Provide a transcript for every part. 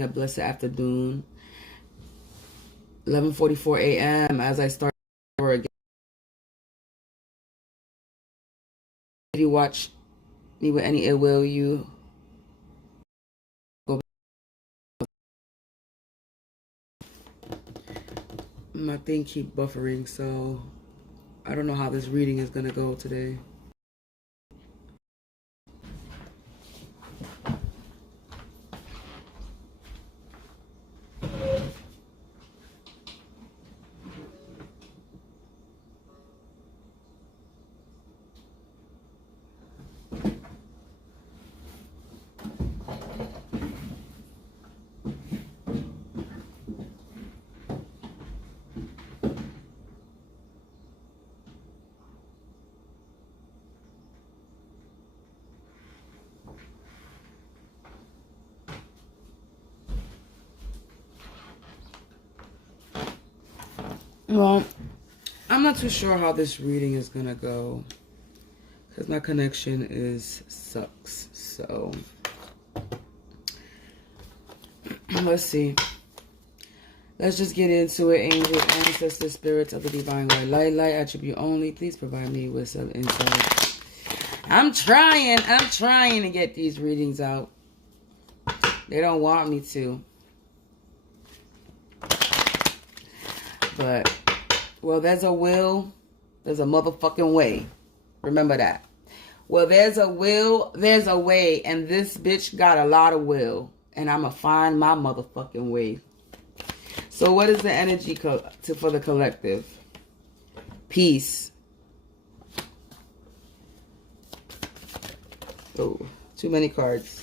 A blessed afternoon. 11:44 a.m. as I start over again. If you watch me with any ill will, you go back. My thing keep buffering, so I don't know how this reading is gonna go today. Well, I'm not too sure how this reading is gonna go because my connection sucks. So let's see. Let's just get into it. Angels, ancestors, spirits of the divine white light, light attribute only. Please provide me with some insight. I'm trying to get these readings out. They don't want me to. But, well, there's a will, there's a motherfucking way. Remember that. Well, there's a will, there's a way. And this bitch got a lot of will. And I'm going to find my motherfucking way. So what is the energy for the collective? Peace. Oh, too many cards.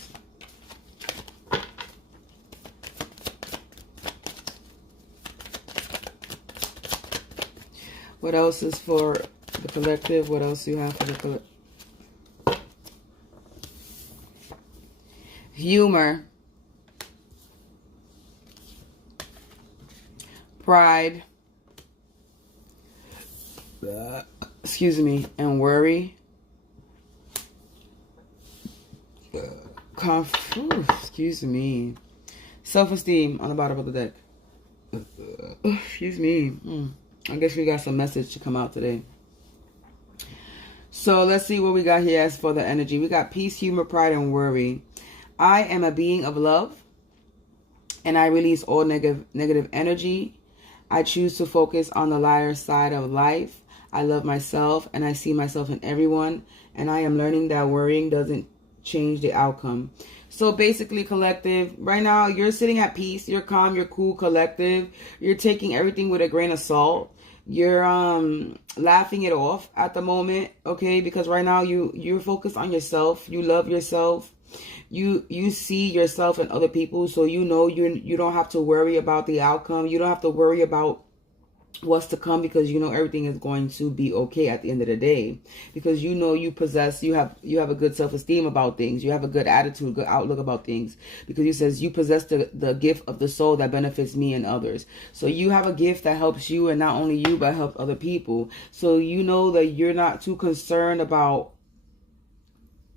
What else is for the collective? What else do you have for the collective? Humor. Pride. Excuse me. And worry. Excuse me. Self-esteem on the bottom of the deck. Excuse me. I guess we got some message to come out today. So let's see what we got here as for the energy. We got peace, humor, pride, and worry. I am a being of love, and I release all negative energy. I choose to focus on the lighter side of life. I love myself, and I see myself in everyone, and I am learning that worrying doesn't change the outcome. So basically, collective, right now you're sitting at peace, you're calm, you're cool, collective. You're taking everything with a grain of salt. You're laughing it off at the moment, okay? Because right now you're focused on yourself. You love yourself. You see yourself and other people, so you know you don't have to worry about the outcome. You don't have to worry about what's to come, because you know everything is going to be okay at the end of the day, because you know you have a good self-esteem about things. You have a good attitude, good outlook about things, because he says you possess the gift of the soul that benefits me and others. So you have a gift that helps you, and not only you but help other people. So you know that you're not too concerned about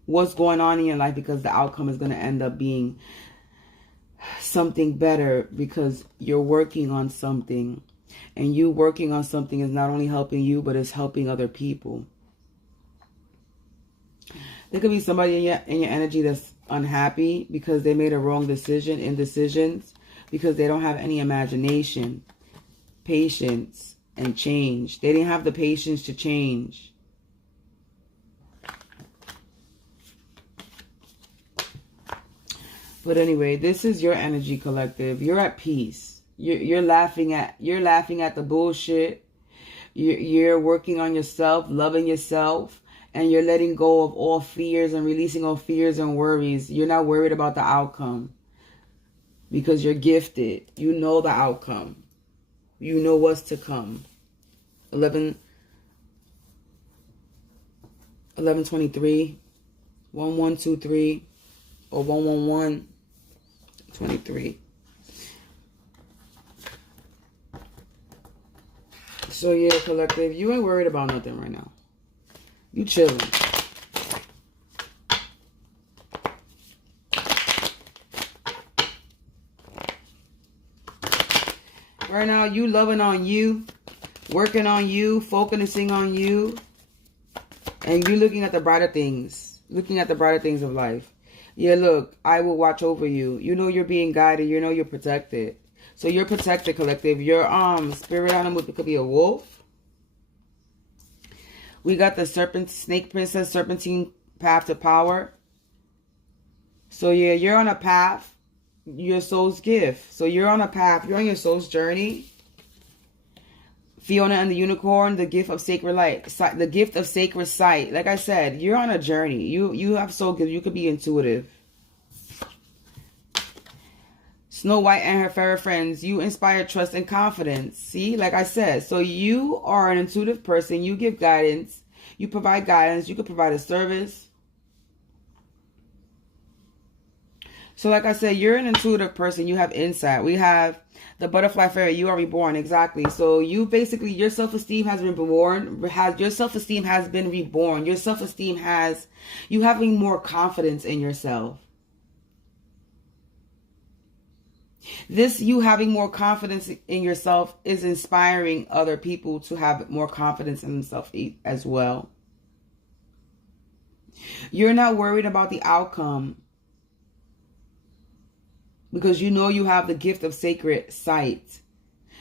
what's going on in your life, because the outcome is going to end up being something better, because you're working on something. And you working on something is not only helping you, but it's helping other people. There could be somebody in your energy that's unhappy because they made a wrong decision, indecisions, because they don't have any imagination, patience, and change. They didn't have the patience to change. But anyway, this is your energy, collective. You're at peace. You're laughing at the bullshit. You're working on yourself, loving yourself, and you're letting go of all fears and releasing all fears and worries. You're not worried about the outcome, because you're gifted. You know the outcome. You know what's to come. 11:23, 1123, or 111:23. So yeah, collective, you ain't worried about nothing right now. You chilling. Right now, you loving on you, working on you, focusing on you, and you looking at the brighter things. Looking at the brighter things of life. Yeah, look, I will watch over you. You know you're being guided. You know you're protected. So you're protected, collective. Your spirit animal could be a wolf. We got the serpent, snake princess, serpentine path to power. So yeah, you're on a path. Your soul's gift. So you're on a path. You're on your soul's journey. Fiona and the unicorn, the gift of sacred light, the gift of sacred sight. Like I said, you're on a journey. You have soul gifts. You could be intuitive. Snow White and her fairy friends, you inspire trust and confidence. See, like I said, so you are an intuitive person. You give guidance. You provide guidance. You could provide a service. So like I said, you're an intuitive person. You have insight. We have the butterfly fairy. You are reborn. Exactly. So you basically, your self-esteem has been reborn. Your self-esteem has been reborn. Your self-esteem has, you having more confidence in yourself. This, you having more confidence in yourself, is inspiring other people to have more confidence in themselves as well. You're not worried about the outcome, because you know you have the gift of sacred sight.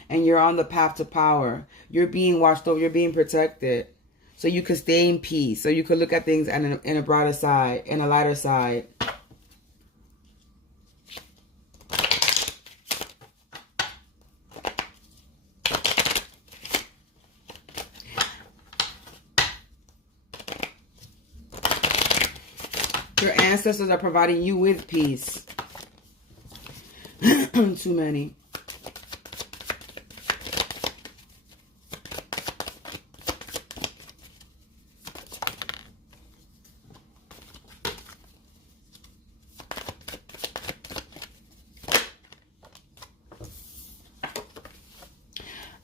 And you're on the path to power. You're being watched over. You're being protected. So you can stay in peace. So you can look at things in a brighter side, in a lighter side. Your ancestors are providing you with peace. Too many.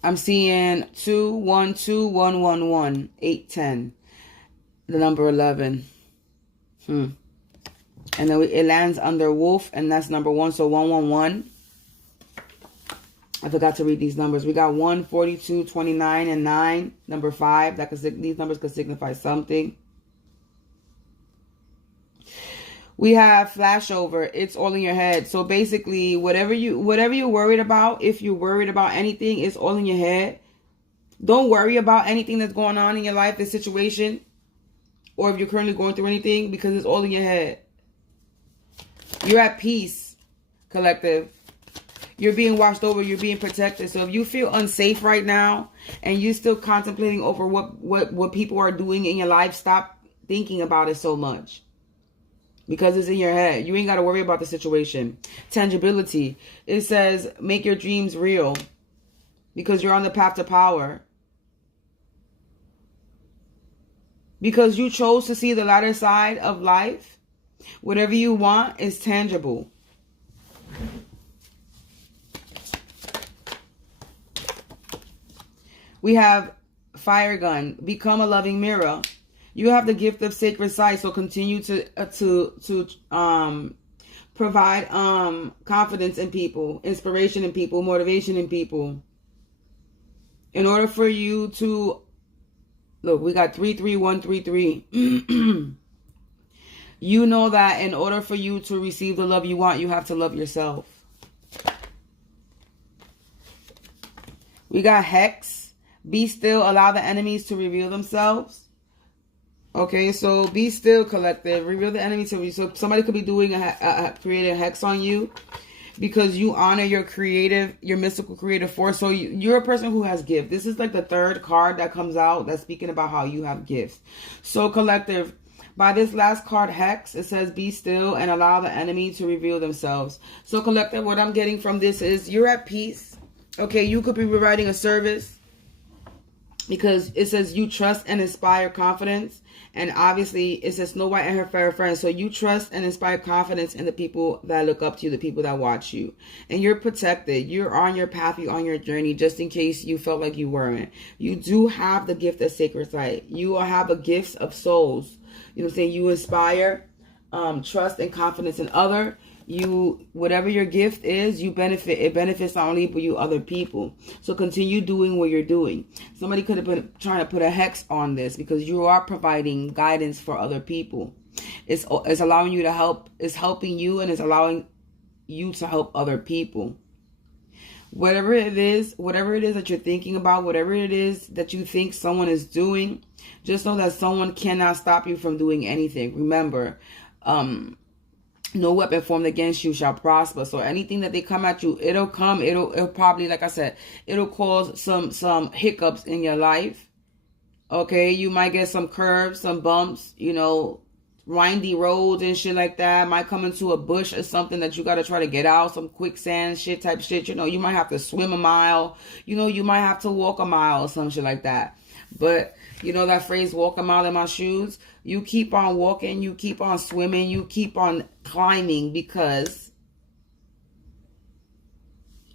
I'm seeing 21211 810. The number 11. And then it lands under wolf, and that's number 1. So 111. I forgot to read these numbers. We got 1, 42, 29, and 9. Number 5. These numbers could signify something. We have flashover. It's all in your head. So basically, whatever you're worried about, if you're worried about anything, it's all in your head. Don't worry about anything that's going on in your life, this situation, or if you're currently going through anything, because it's all in your head. You're at peace, collective. You're being watched over. You're being protected. So if you feel unsafe right now and you're still contemplating over what people are doing in your life, stop thinking about it so much, because it's in your head. You ain't got to worry about the situation. Tangibility. It says make your dreams real, because you're on the path to power. Because you chose to see the lighter side of life. Whatever you want is tangible. We have fire gun. Become a loving mirror. You have the gift of sacred sight, so continue to provide confidence in people, inspiration in people, motivation in people. In order for you to look, we got 33133. You know that in order for you to receive the love you want, you have to love yourself. We got Hex. Be still. Allow the enemies to reveal themselves. Okay, so be still, collective. Reveal the enemy to you. So somebody could be doing creating a hex on you, because you honor your mystical creative force. So you're a person who has gifts. This is like the third card that comes out that's speaking about how you have gifts. So collective, by this last card, Hex, it says be still and allow the enemy to reveal themselves. So collective, what I'm getting from this is you're at peace. Okay, you could be providing a service, because it says you trust and inspire confidence. And obviously it says Snow White and her fairy friends. So you trust and inspire confidence in the people that look up to you, the people that watch you. And you're protected. You're on your path. You're on your journey, just in case you felt like you weren't. You do have the gift of sacred sight. You have a gift of souls. You know what I'm saying? You inspire trust and confidence in other. Whatever your gift is, it benefits not only for you, other people. So continue doing what you're doing. Somebody could have been trying to put a hex on this because you are providing guidance for other people. It's allowing you to help. It's helping you, and it's allowing you to help other people. Whatever it is that you're thinking about, whatever it is that you think someone is doing, just know that someone cannot stop you from doing anything. Remember, no weapon formed against you shall prosper. So anything that they come at you, it'll probably, like I said, it'll cause some hiccups in your life. Okay, you might get some curves, some bumps, windy roads and shit like that. Might come into a bush or something that you got to try to get out, some quicksand type shit. You might have to swim a mile. You might have to walk a mile or some shit like that. But that phrase, walk a mile in my shoes? You keep on walking, you keep on swimming, you keep on climbing, because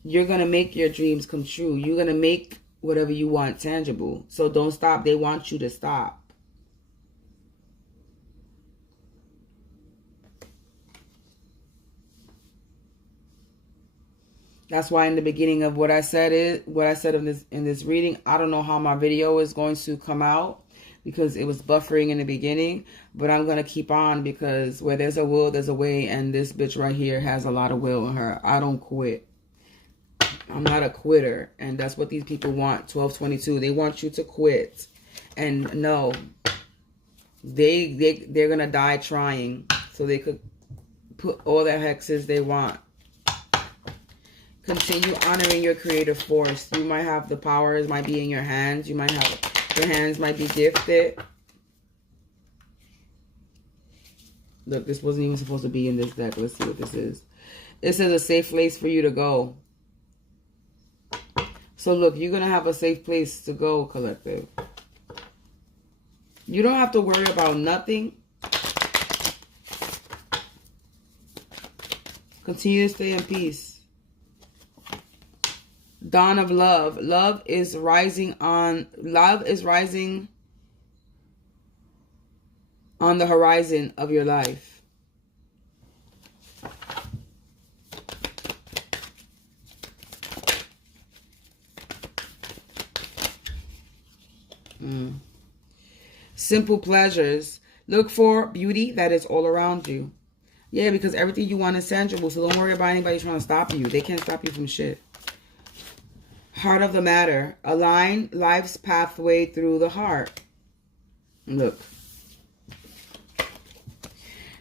you're going to make your dreams come true. You're going to make whatever you want tangible. So don't stop. They want you to stop. That's why in the beginning of what I said in this reading, I don't know how my video is going to come out because it was buffering in the beginning, but I'm going to keep on because where there's a will, there's a way, and this bitch right here has a lot of will in her. I don't quit. I'm not a quitter, and that's what these people want. 1222, they want you to quit. And no, they're going to die trying so they could put all the hexes they want. Continue honoring your creative force. You might have the powers, might be in your hands. Your hands might be gifted. Look, this wasn't even supposed to be in this deck. Let's see what this is. This is a safe place for you to go. So look, you're going to have a safe place to go, collective. You don't have to worry about nothing. Continue to stay in peace. Dawn of love. Love is rising on the horizon of your life. Simple pleasures. Look for beauty that is all around you. Yeah, because everything you want is tangible, so don't worry about anybody trying to stop you. They can't stop you from shit. Heart of the matter. Align life's pathway through the heart. Look.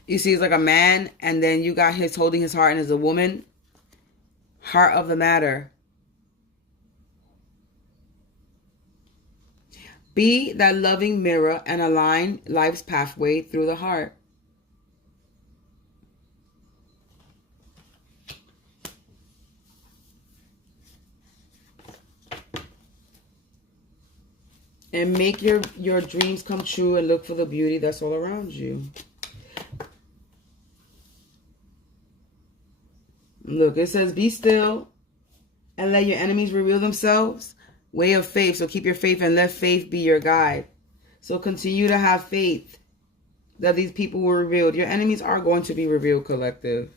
You see, it's like a man, and then you got his holding his heart, and it's a woman. Heart of the matter. Be that loving mirror and align life's pathway through the heart. And make your dreams come true and look for the beauty that's all around you. Look, it says, be still and let your enemies reveal themselves. Way of faith. So keep your faith and let faith be your guide. So continue to have faith that these people were revealed. Your enemies are going to be revealed, collective.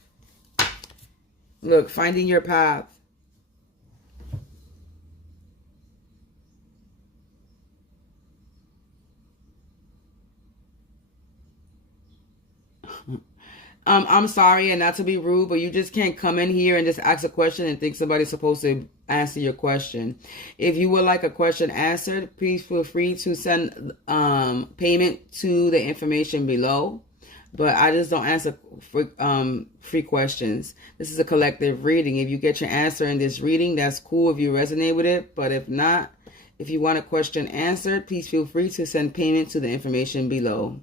Look, finding your path. I'm sorry, and not to be rude, but you just can't come in here and just ask a question and think somebody's supposed to answer your question. If you would like a question answered, please feel free to send payment to the information below. But I just don't answer free questions. This is a collective reading. If you get your answer in this reading, that's cool if you resonate with it. But if not, if you want a question answered, please feel free to send payment to the information below.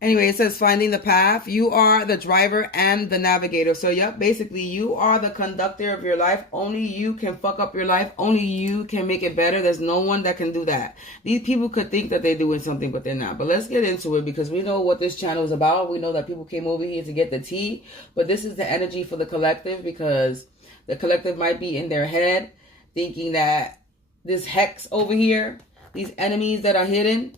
Anyway, it says finding the path. You are the driver and the navigator. So, yep, basically you are the conductor of your life. Only you can fuck up your life. Only you can make it better. There's no one that can do that. These people could think that they're doing something, but they're not. But let's get into it because we know what this channel is about. We know that people came over here to get the tea. But this is the energy for the collective because the collective might be in their head thinking that this hex over here, these enemies that are hidden,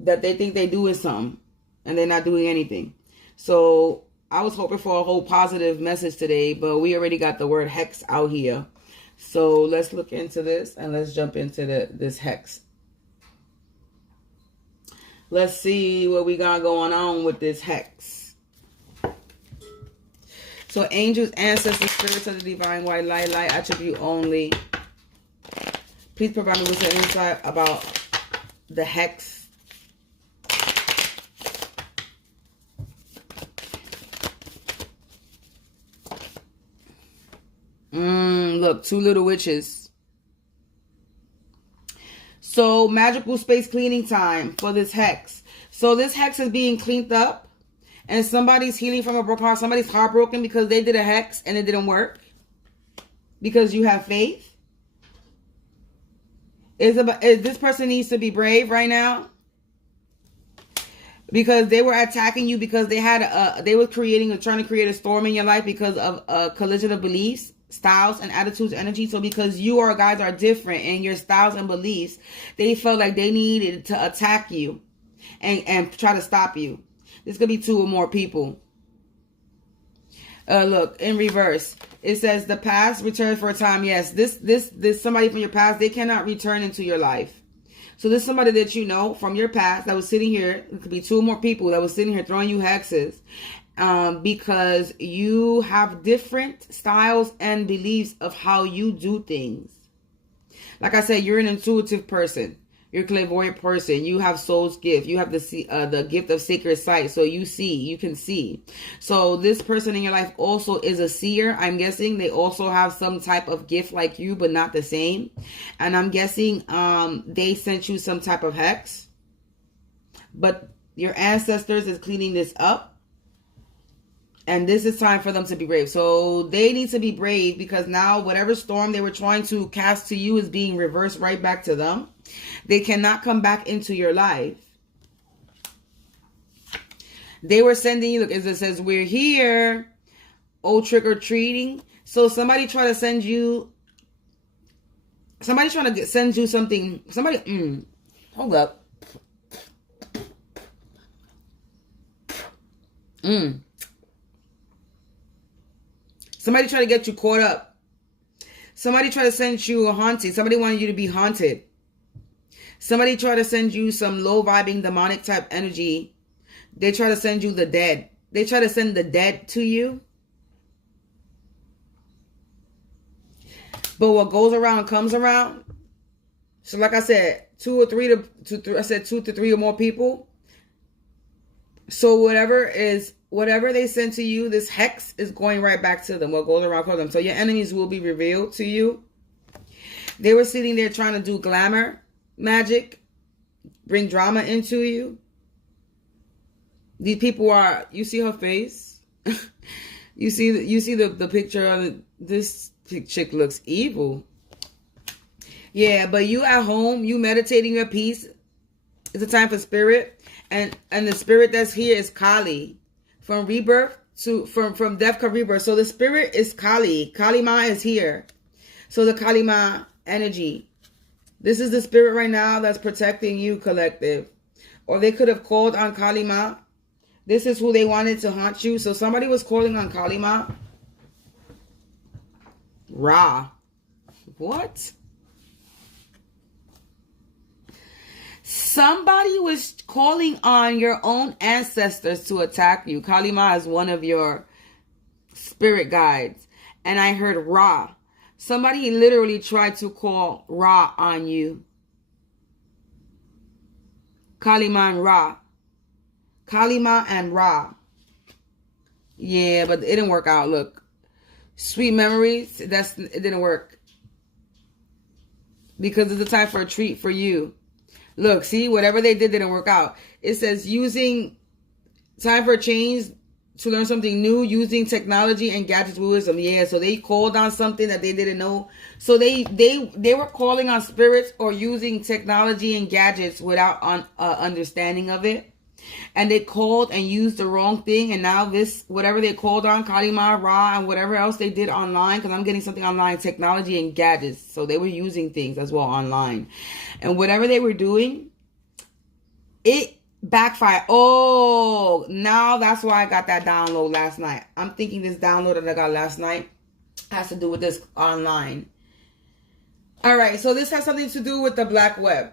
that they think they're doing something and they're not doing anything. So I was hoping for a whole positive message today, but we already got the word hex out here. So let's look into this and let's jump into this hex. Let's see what we got going on with this hex. So angels, ancestors, spirits of the divine white light, light attribute only. Please provide me with some insight about the hex. Look, two little witches. So magical space cleaning time for this hex. So this hex is being cleaned up. And somebody's healing from a broken heart. Somebody's heartbroken because they did a hex and it didn't work. Because you have faith. This person needs to be brave right now. Because they were attacking you because they were trying to create a storm in your life because of a collision of beliefs, styles, and attitudes, energy. So because you guys are different in your styles and beliefs, they felt like they needed to attack you and try to stop you. This could be two or more people. Look, in reverse, it says the past returns for a time. Yes, this somebody from your past, they cannot return into your life. So this is somebody that you know from your past that was sitting here. It could be two or more people that was sitting here throwing you hexes. Because you have different styles and beliefs of how you do things. Like I said, you're an intuitive person. You're a clairvoyant person. You have soul's gift. You have the gift of sacred sight. So you can see. So this person in your life also is a seer. I'm guessing they also have some type of gift like you, but not the same. And I'm guessing they sent you some type of hex. But your ancestors is cleaning this up. And this is time for them to be brave. So they need to be brave because now whatever storm they were trying to cast to you is being reversed right back to them. They cannot come back into your life. They were sending you, look, as it says, we're here. Oh, trick or treating. So somebody trying to send you something. Hold up. Somebody trying to get you caught up. Somebody try to send you a haunting. Somebody wanted you to be haunted. Somebody try to send you some low vibing demonic type energy. They try to send you the dead. They try to send the dead to you. But what goes around comes around. So like I said, two to three or more people. So whatever they send to you, this hex is going right back to them. What goes around comes them. So your enemies will be revealed to you. They were sitting there trying to do glamour magic, bring drama into you. These people are, you see her face? you see the picture of this chick looks evil. Yeah, but you at home, you meditating your peace. It's a time for spirit. And the spirit that's here is Kali. From rebirth to from death to rebirth. So the spirit is Kali. Kali Ma is here. So the Kali Ma energy. This is the spirit right now that's protecting you, collective. Or they could have called on Kali Ma. This is who they wanted to haunt you. So somebody was calling on Kali Ma. Ra. What? Somebody was calling on your own ancestors to attack you. Kali Ma is one of your spirit guides. And I heard Ra. Somebody literally tried to call Ra on you. Kali Ma and Ra. Kali Ma and Ra. Yeah, but it didn't work out. Look. Sweet memories. It didn't work. Because it's a time for a treat for you. Look, see, whatever they did didn't work out. It says using time for a change to learn something new, using technology and gadgets with wisdom. Yeah, so they called on something that they didn't know. So they were calling on spirits or using technology and gadgets without understanding of it. and they called and used the wrong thing, and now this, whatever they called on, Kalima, Ra, and whatever else they did online, because I'm getting something online, technology and gadgets, so they were using things as well online, and whatever they were doing, it backfired. Oh, now that's why I got that download last night. I'm thinking this download that I got last night has to do with this online. All right, so this has something to do with the black web.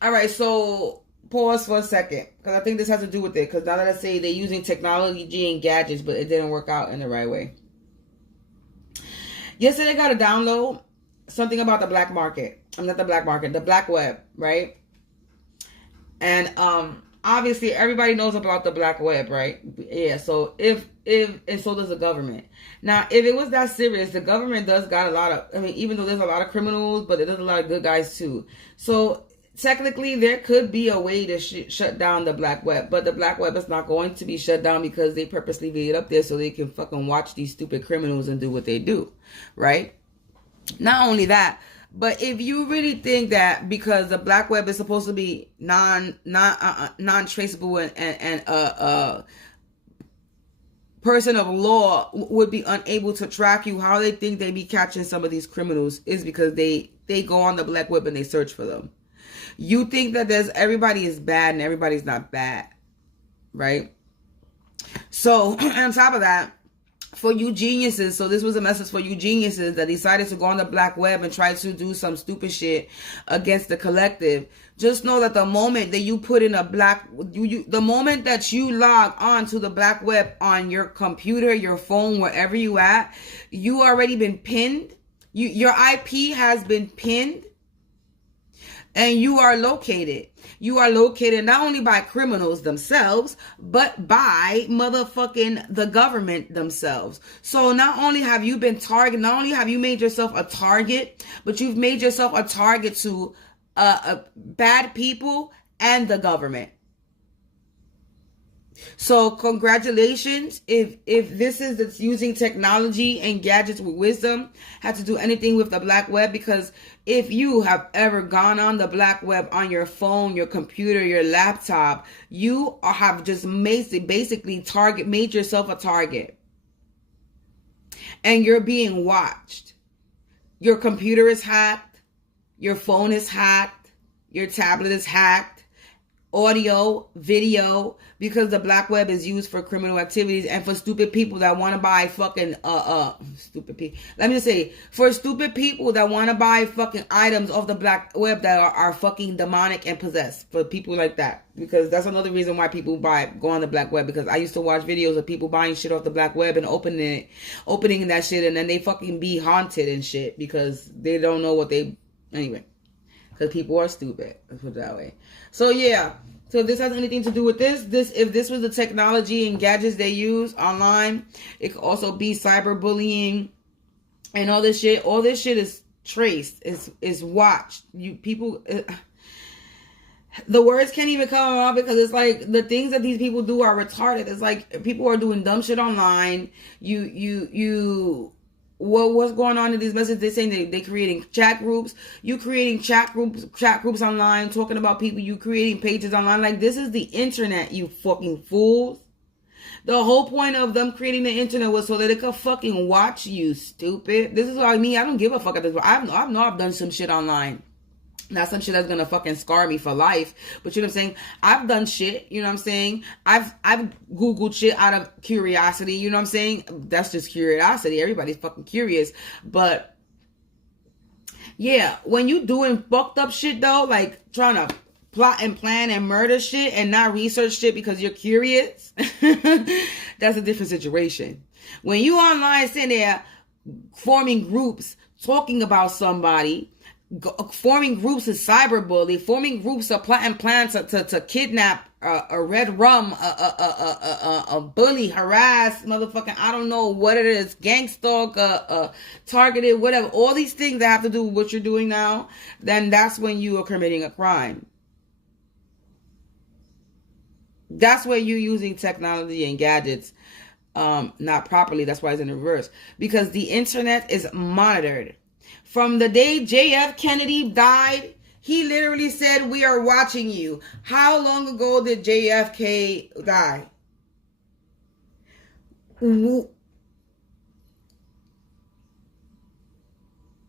All right, so pause for a second, because I think this has to do with it, because now that I say they're using technology and gadgets, but it didn't work out in the right way. Yesterday I got a download, something about the black market. I'm not the black market, the black web, right? And obviously everybody knows about the black web, right? Yeah, so if and so does the government. Now, if it was that serious, the government does got a lot of, I mean, even though there's a lot of criminals, but there's a lot of good guys too. So technically, there could be a way to shut down the black web, but the black web is not going to be shut down because they purposely leave it up there so they can fucking watch these stupid criminals and do what they do, right? Not only that, but if you really think that because the black web is supposed to be non-traceable and person of law would be unable to track you, how they think they be catching some of these criminals is because they go on the black web and they search for them. You think that everybody is bad and everybody's not bad, right? So on top of that, for you geniuses, so this was a message for you geniuses that decided to go on the black web and try to do some stupid shit against the collective. Just know that the moment that you put in a the moment that you log on to the black web on your computer, your phone, wherever you at, you already been pinned. Your IP has been pinned. And you are located. You are located not only by criminals themselves, but by motherfucking the government themselves. So not only have you been targeted, not only have you made yourself a target, but you've made yourself a target to bad people and the government. So congratulations if this is that's using technology and gadgets with wisdom, had to do anything with the black web, because if you have ever gone on the black web on your phone, your computer, your laptop, you have just basically made yourself a target. And you're being watched. Your computer is hacked, your phone is hacked, your tablet is hacked, audio, video, because the black web is used for criminal activities and for stupid people that want to buy fucking stupid people. Let me just say, for stupid people that want to buy fucking items off the black web that are fucking demonic and possessed, for people like that. Because that's another reason why people go on the black web, because I used to watch videos of people buying shit off the black web and opening that shit, and then they fucking be haunted and shit because they don't know what anyway. Because people are stupid. Let's put it that way. So yeah. So if this has anything to do with if this was the technology and gadgets they use online, it could also be cyberbullying and all this shit. All this shit is traced, is watched. The words can't even come out because it's like the things that these people do are retarded. It's like people are doing dumb shit online. What's going on in these messages? They're saying they're creating chat groups. You creating chat groups online, talking about people. You creating pages online. Like, this is the internet, you fucking fools. The whole point of them creating the internet was so that they could fucking watch you, stupid. This is what I mean. I don't give a fuck at this point. I know I've done some shit online. Not some shit that's gonna fucking scar me for life. But you know what I'm saying? I've done shit, you know what I'm saying? I've Googled shit out of curiosity, you know what I'm saying? That's just curiosity. Everybody's fucking curious. But yeah, when you doing fucked up shit though, like trying to plot and plan and murder shit and not research shit because you're curious, that's a different situation. When you online sitting there forming groups, talking about somebody, forming groups of cyberbully, forming groups of plot and plan to kidnap a red rum, a bully, harass, motherfucking, I don't know what it is, gang stalk, targeted, whatever, all these things that have to do with what you're doing now, then that's when you are committing a crime. That's where you're using technology and gadgets not properly. That's why it's in reverse. Because the internet is monitored. From the day JF Kennedy died He literally said, we are watching you. How long ago did JFK die? And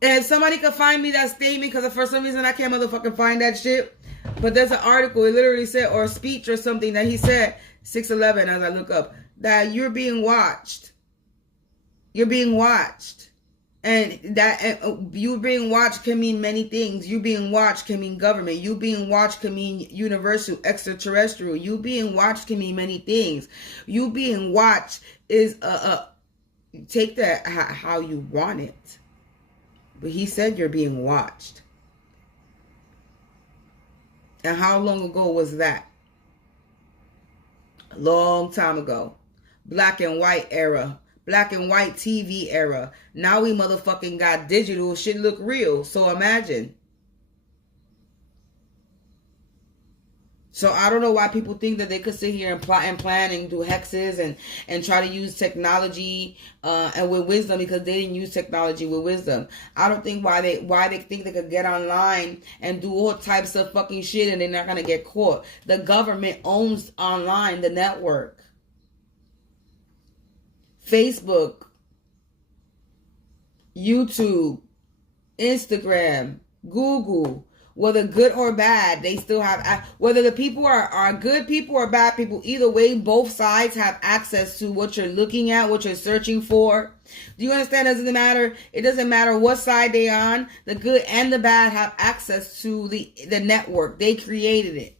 if somebody could find me that statement, because for some reason I can't motherfucking find that shit. But there's an article, it literally said, or a speech or something that he said, 6/11, as I look up, that you're being watched. You're being watched. And that you being watched can mean many things. You being watched can mean government. You being watched can mean universal, extraterrestrial. You being watched can mean many things. You being watched is take that how you want it. But he said you're being watched. And how long ago was that? A long time ago. Black and white era. Black and white TV era. Now we motherfucking got digital. Shit look real. So imagine. So I don't know why people think that they could sit here and plot and plan and do hexes and try to use technology and with wisdom, because they didn't use technology with wisdom. I don't think why they think they could get online and do all types of fucking shit and they're not gonna get caught. The government owns online, the network. Facebook, YouTube, Instagram, Google, whether good or bad, they still have, whether the people are good people or bad people, either way, both sides have access to what you're looking at, what you're searching for. Do you understand? It doesn't matter. It doesn't matter what side they're on. The good and the bad have access to the network. They created it.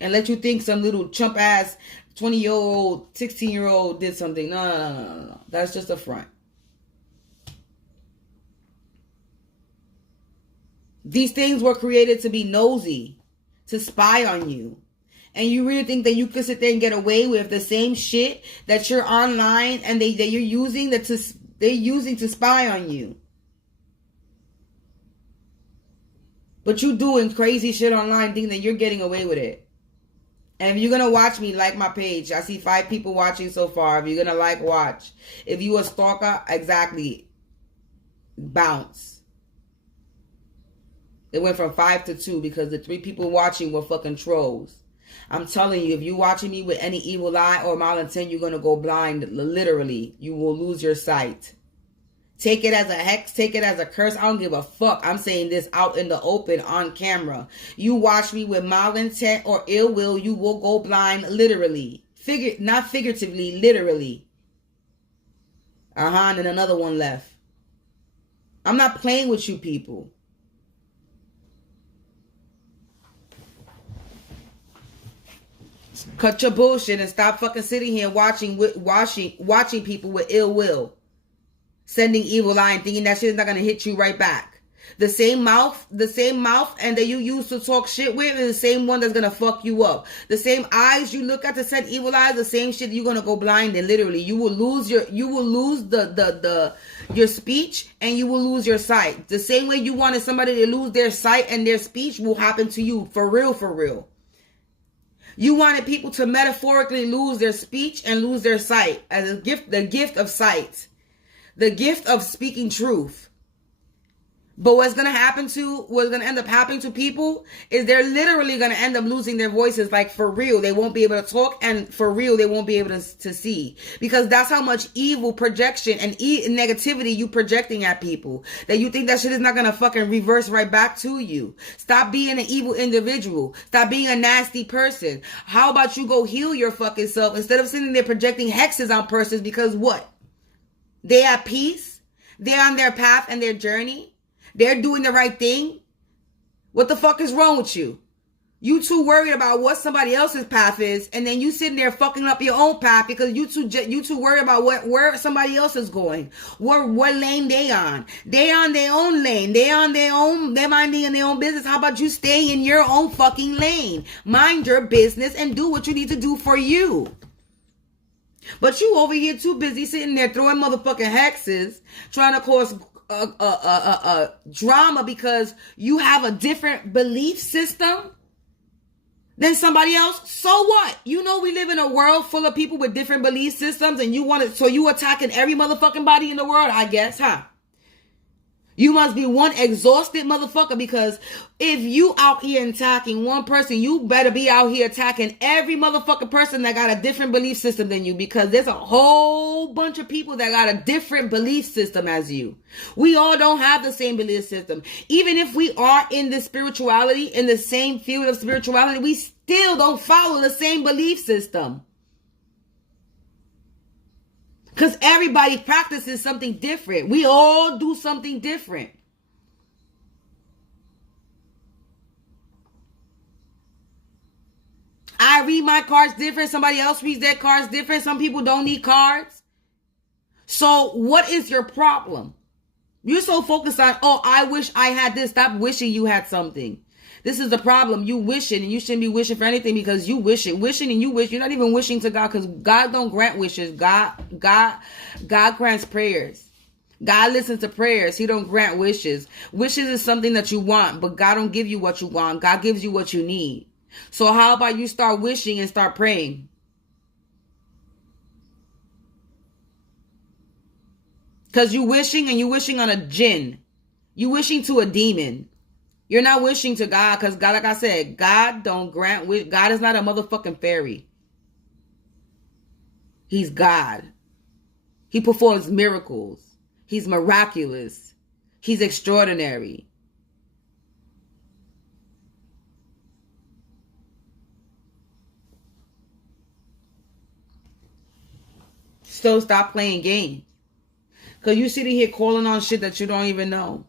And let you think some little chump ass 20-year-old, 16-year-old did something. No. That's just a front. These things were created to be nosy, to spy on you. And you really think that you could sit there and get away with the same shit that you're online and that you're using they're using to spy on you? But you doing crazy shit online thinking that you're getting away with it. And if you're going to watch me, like my page. I see 5 people watching so far. If you're going to watch. If you a stalker, exactly. Bounce. It went from 5 to 2 because the 3 people watching were fucking trolls. I'm telling you, if you're watching me with any evil eye or malintent, you're going to go blind. Literally. You will lose your sight. Take it as a hex. Take it as a curse. I don't give a fuck. I'm saying this out in the open on camera. You watch me with malintent or ill will, you will go blind literally. Not figuratively, literally. And then another one left. I'm not playing with you people. Cut your bullshit and stop fucking sitting here watching people with ill will. Sending evil eye and thinking that shit is not going to hit you right back. The same mouth and that you use to talk shit with is the same one that's going to fuck you up. The same eyes you look at to send evil eyes, the same shit you're going to go blind in. Literally, you will lose your speech and you will lose your sight. The same way you wanted somebody to lose their sight and their speech will happen to you. For real, for real. You wanted people to metaphorically lose their speech and lose their sight as a gift, the gift of sight. The gift of speaking truth. But what's going to end up happening to people is they're literally going to end up losing their voices. Like for real, they won't be able to talk, and for real, they won't be able to see. Because that's how much evil projection and negativity you projecting at people. That you think that shit is not going to fucking reverse right back to you. Stop being an evil individual. Stop being a nasty person. How about you go heal your fucking self instead of sitting there projecting hexes on persons because what? They at peace. They're on their path and their journey. They're doing the right thing. What the fuck is wrong with you? You too worried about what somebody else's path is, and then you sitting there fucking up your own path because you too worried about where somebody else is going. What lane they on? They on their own lane. They're minding their own business. How about you stay in your own fucking lane? Mind your business and do what you need to do for you. But you over here too busy sitting there throwing motherfucking hexes, trying to cause drama because you have a different belief system than somebody else. So what? You know we live in a world full of people with different belief systems, and so you attacking every motherfucking body in the world, I guess, huh? You must be one exhausted motherfucker, because if you out here attacking one person, you better be out here attacking every motherfucking person that got a different belief system than you, because there's a whole bunch of people that got a different belief system as you. We all don't have the same belief system. Even if we are in the spirituality, in the same field of spirituality, we still don't follow the same belief system. Because everybody practices something different. We all do something different. I read my cards different. Somebody else reads their cards different. Some people don't need cards. So what is your problem? You're so focused on, oh, I wish I had this. Stop wishing you had something. This is the problem. You wishing, and you shouldn't be wishing for anything, because you wishing and you wish. You're not even wishing to God, because God don't grant wishes. God grants prayers. God listens to prayers. He don't grant wishes. Wishes is something that you want, but God don't give you what you want. God gives you what you need. So how about you start wishing and start praying? Because you wishing, and you wishing on a jinn. You wishing to a demon. You're not wishing to God, because God, like I said, God don't grant wish. God is not a motherfucking fairy. He's God. He performs miracles. He's miraculous. He's extraordinary. So stop playing games. Because you sitting here calling on shit that you don't even know.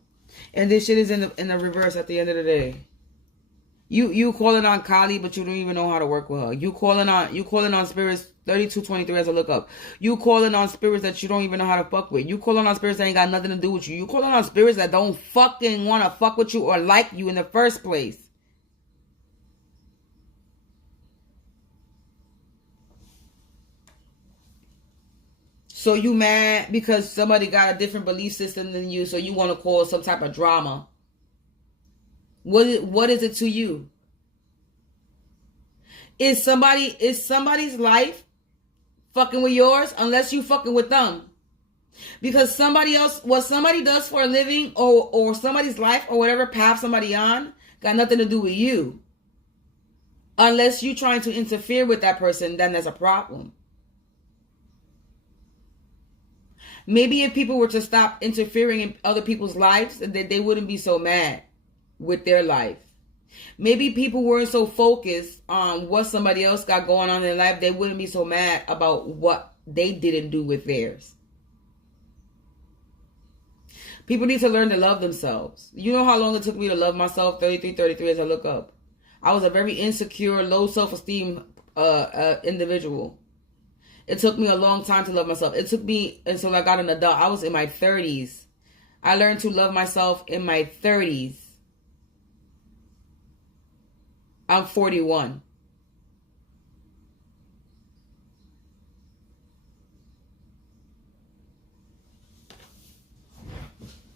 And this shit is in the reverse at the end of the day. You calling on Kali, but you don't even know how to work with her. You calling on spirits 3223 as a lookup. You calling on spirits that you don't even know how to fuck with. You calling on spirits that ain't got nothing to do with you. You calling on spirits that don't fucking want to fuck with you or like you in the first place. So you mad because somebody got a different belief system than you, so you want to cause some type of drama. What is it to you? Is somebody's life fucking with yours unless you fucking with them? Because somebody else, what somebody does for a living, or somebody's life, or whatever path somebody on, got nothing to do with you. Unless you trying to interfere with that person, then there's a problem. Maybe if people were to stop interfering in other people's lives, they wouldn't be so mad with their life. Maybe people weren't so focused on what somebody else got going on in their life, they wouldn't be so mad about what they didn't do with theirs. People need to learn to love themselves. You know how long it took me to love myself? 33 as I look up. I was a very insecure, low self-esteem individual. It took me a long time to love myself. It took me until I got an adult. I was in my 30s. I learned to love myself in my 30s. I'm 41.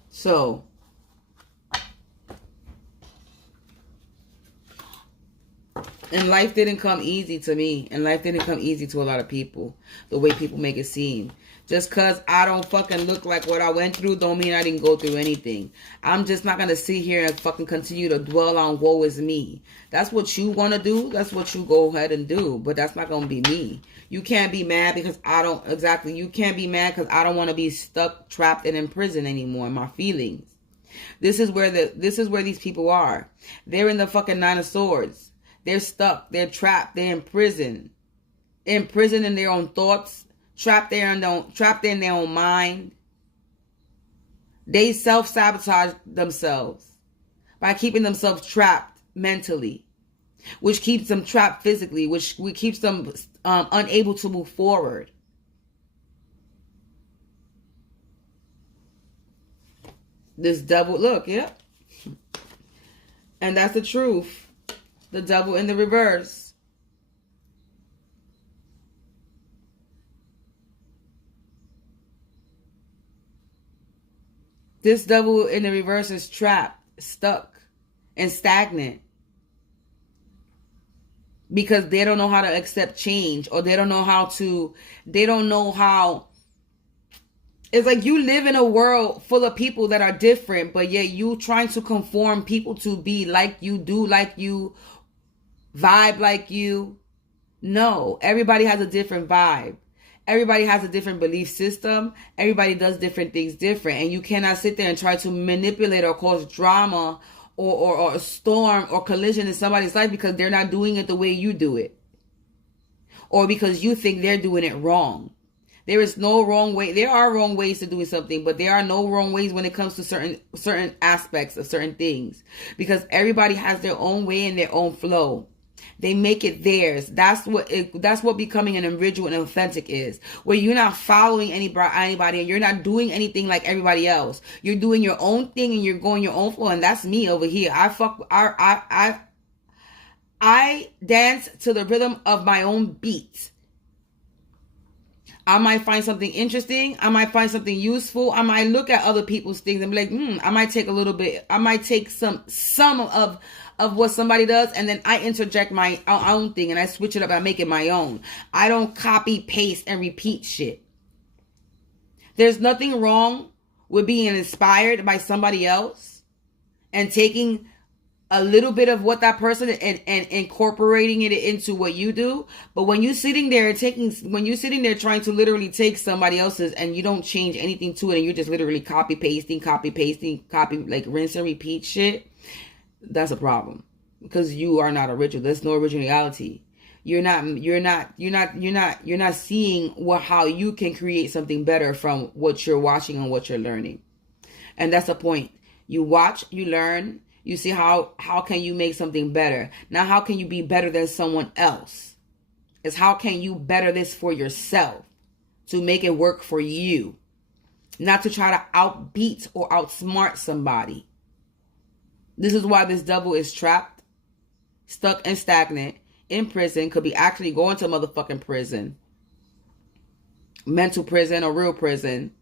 So, and life didn't come easy to me. And life didn't come easy to a lot of people. The way people make it seem. Just because I don't fucking look like what I went through don't mean I didn't go through anything. I'm just not going to sit here and fucking continue to dwell on woe is me. That's what you want to do. That's what you go ahead and do. But that's not going to be me. You can't be mad because I don't... Exactly. You can't be mad because I don't want to be stuck, trapped, and in prison anymore in my feelings. This is where these people are. They're in the fucking Nine of Swords. They're stuck. They're trapped. They're in prison. Imprisoned in their own thoughts. Trapped there in their own mind. They self-sabotage themselves by keeping themselves trapped mentally, which keeps them trapped physically, which keeps them unable to move forward. This double, look, yeah. And that's the truth. The double in the reverse. This double in the reverse is trapped, stuck, and stagnant. Because they don't know how to accept change, or they don't know how It's like you live in a world full of people that are different, but yet you trying to conform people to be like you, do like you, vibe like you. No, everybody has a different vibe. Everybody has a different belief system. Everybody does different things different. And you cannot sit there and try to manipulate or cause drama or a storm or collision in somebody's life because they're not doing it the way you do it. Or because you think they're doing it wrong. There is no wrong way. There are wrong ways to doing something, but there are no wrong ways when it comes to certain aspects of certain things. Because everybody has their own way and their own flow. They make it theirs. That's what becoming an individual and authentic is. Where you're not following anybody and you're not doing anything like everybody else. You're doing your own thing and you're going your own flow. And that's me over here. I dance to the rhythm of my own beat. I might find something interesting. I might find something useful. I might look at other people's things and be like, I might take a little bit. I might take some of what somebody does, and then I interject my own thing and I switch it up and I make it my own. I don't copy, paste, and repeat shit. There's nothing wrong with being inspired by somebody else and taking a little bit of what that person and incorporating it into what you do. But when you're sitting there trying to literally take somebody else's and you don't change anything to it and you're just literally copy pasting, like rinse and repeat shit, that's a problem. Because you are not original. There's no originality. You're not seeing how you can create something better from what you're watching and what you're learning. And that's the point. You watch, you learn. You see how can you make something better. Now, how can you be better than someone else? It's how can you better this for yourself to make it work for you. Not to try to outbeat or outsmart somebody. This is why this devil is trapped, stuck and stagnant, in prison, could be actually going to motherfucking prison. Mental prison or real prison.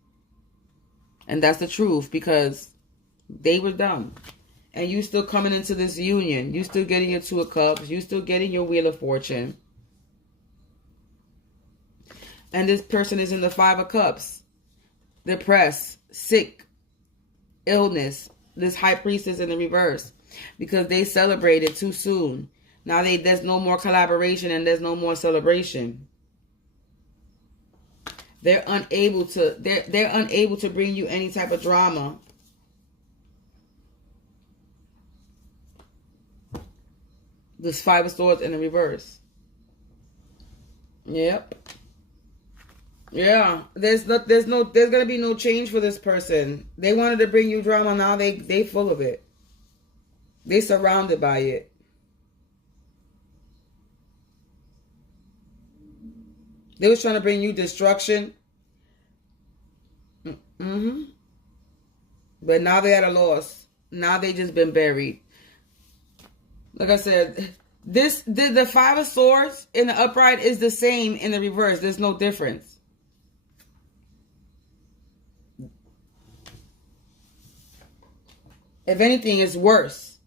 And that's the truth because they were dumb. And you still coming into this union. You still getting your Two of Cups. You still getting your Wheel of Fortune. And this person is in the Five of Cups. Depressed, sick, illness. This High Priestess in the reverse. Because they celebrated too soon. Now there's no more collaboration and there's no more celebration. They're unable to bring you any type of drama. This Five of Swords in the reverse. Yep. Yeah. There's gonna be no change for this person. They wanted to bring you drama. Now they full of it. They surrounded by it. They was trying to bring you destruction. But now they at a loss. Now they just been buried. Like I said, the Five of Swords in the upright is the same in the reverse. There's no difference. If anything, it's worse.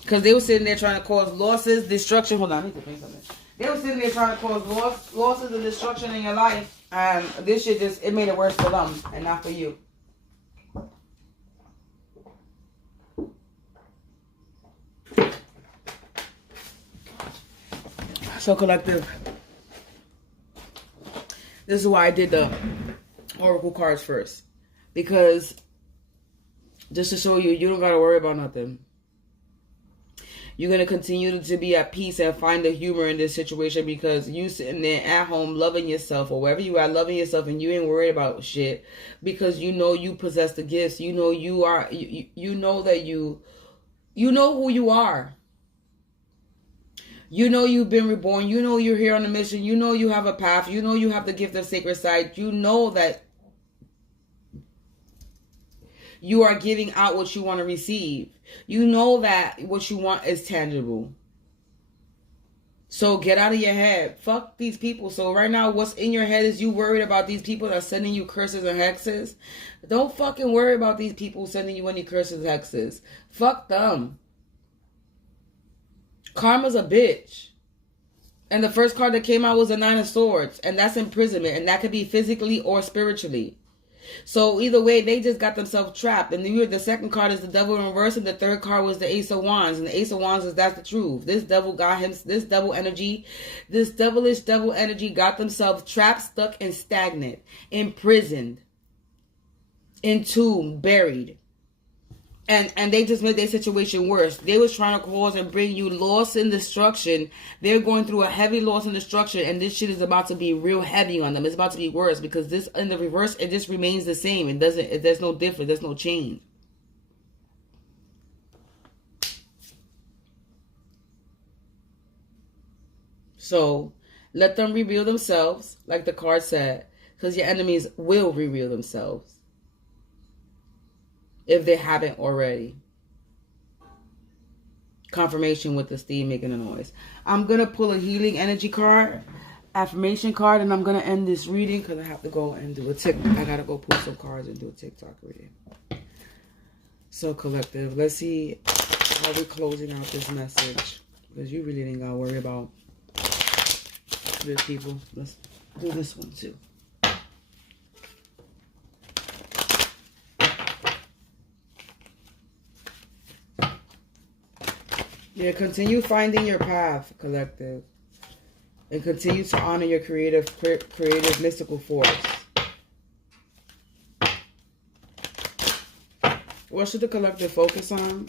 Because they were sitting there trying to cause losses, destruction. Hold on, I need to bring something. They were sitting there trying to cause losses and destruction in your life. And this shit it made it worse for them and not for you. So collective, this is why I did the Oracle cards first. Because just to show you don't got to worry about nothing. You're going to continue to be at peace and find the humor in this situation because you sitting there at home loving yourself or wherever you are loving yourself and you ain't worried about shit because you know you possess the gifts. You know you are, you know that you know who you are. You know you've been reborn. You know you're here on a mission. You know you have a path. You know you have the gift of sacred sight. You know that you are giving out what you want to receive. You know that what you want is tangible. So get out of your head. Fuck these people. So right now what's in your head is you worried about these people that are sending you curses and hexes. Don't fucking worry about these people sending you any curses and hexes. Fuck them. Karma's a bitch. And the first card that came out was the Nine of Swords. And that's imprisonment. And that could be physically or spiritually. So either way, they just got themselves trapped. And the second card is the Devil in reverse. And the third card was the Ace of Wands. And the Ace of Wands is that's the truth. This devil got him, this devilish devil energy got themselves trapped, stuck, and stagnant. Imprisoned. Entombed. Buried. And they just made their situation worse. They was trying to cause and bring you loss and destruction. They're going through a heavy loss and destruction, and this shit is about to be real heavy on them. It's about to be worse because this in the reverse, it just remains the same. There's no difference. There's no change. So let them reveal themselves, like the card said, because your enemies will reveal themselves. If they haven't already. Confirmation with the steam making a noise. I'm going to pull a healing energy card, affirmation card, and I'm going to end this reading because I have to go and do a TikTok. I got to go pull some cards and do a TikTok reading. So, collective, let's see how we're closing out this message. Because you really ain't got to worry about the people. Let's do this one too. Yeah, continue finding your path, collective. And continue to honor your creative mystical force. What should the collective focus on?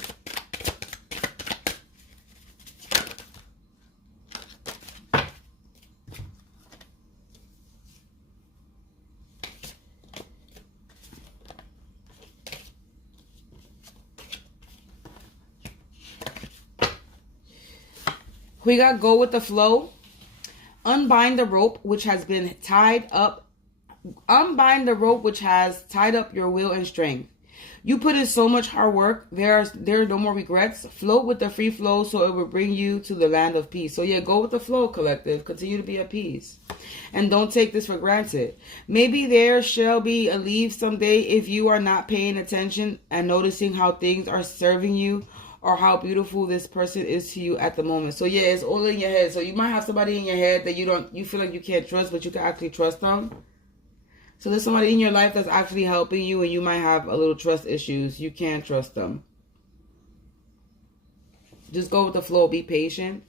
We got go with the flow. Unbind the rope which has been tied up. Unbind the rope which has tied up your will and strength. You put in so much hard work. There are no more regrets. Float with the free flow so it will bring you to the land of peace. So yeah, go with the flow, collective. Continue to be at peace. And don't take this for granted. Maybe there shall be a leave someday if you are not paying attention and noticing how things are serving you, or how beautiful this person is to you at the moment. So yeah, it's all in your head. So you might have somebody in your head that you feel like you can't trust, but you can actually trust them. So there's somebody in your life that's actually helping you, and you might have a little trust issues. You can't trust them. Just go with the flow. Be patient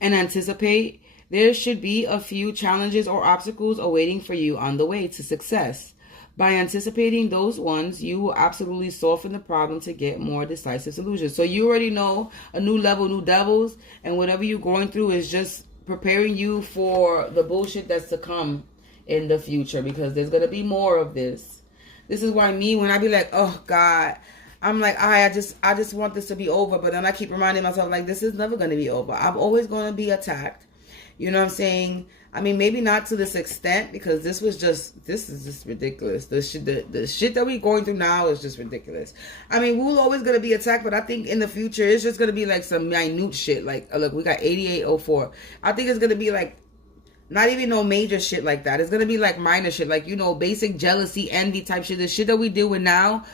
and anticipate. There should be a few challenges or obstacles awaiting for you on the way to success. By anticipating those ones, you will absolutely soften the problem to get more decisive solutions. So you already know a new level, new devils, and whatever you're going through is just preparing you for the bullshit that's to come in the future, because there's going to be more of this. This is why when I be like, oh God, I'm like, I just want this to be over. But then I keep reminding myself, like, this is never going to be over. I'm always going to be attacked. You know what I'm saying? I mean, maybe not to this extent, because this is just ridiculous. The shit that we're going through now is just ridiculous. I mean, we're always going to be attacked, but I think in the future, it's just going to be like some minute shit. Like, look, we got 8804. I think it's going to be like, not even no major shit like that. It's going to be like minor shit, like, you know, basic jealousy, envy type shit. The shit that we deal with now.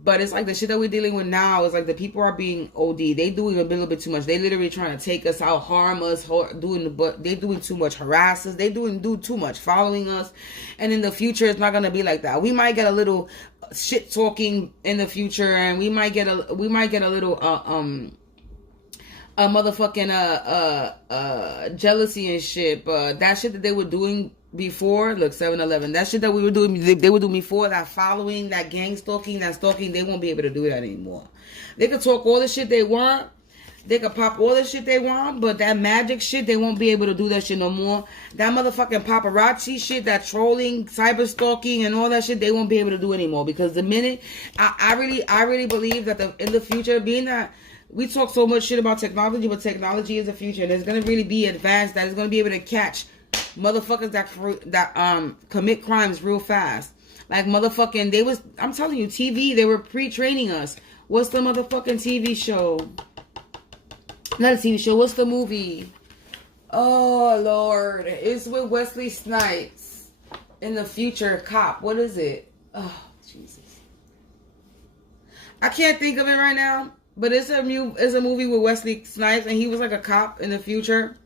But it's like the shit that we're dealing with now is like the people are being OD. They doing a little bit too much. They literally trying to take us out, harm us, they doing too much, harass us. They do too much, following us. And in the future, it's not gonna be like that. We might get a little shit talking in the future, and we might get a little a motherfucking jealousy and shit. But that shit that they were doing before, look, 7-Eleven, that shit that we were doing, they were doing before, that following, that gang stalking, that stalking, they won't be able to do that anymore. They could talk all the shit they want, they could pop all the shit they want, but that magic shit, they won't be able to do that shit no more. That motherfucking paparazzi shit, that trolling, cyber stalking, and all that shit, they won't be able to do anymore. Because the minute, I really believe that in the future, being that we talk so much shit about technology, but technology is the future, and it's going to really be advanced, that it's going to be able to catch motherfuckers that commit crimes real fast. Like motherfucking, I'm telling you, TV, they were pre-training us. What's the motherfucking TV show? Not a TV show, what's the movie? Oh Lord, it's with Wesley Snipes. In the future, cop. What is it? Oh Jesus, I can't think of it right now. But it's a movie with Wesley Snipes, and he was like a cop in the future.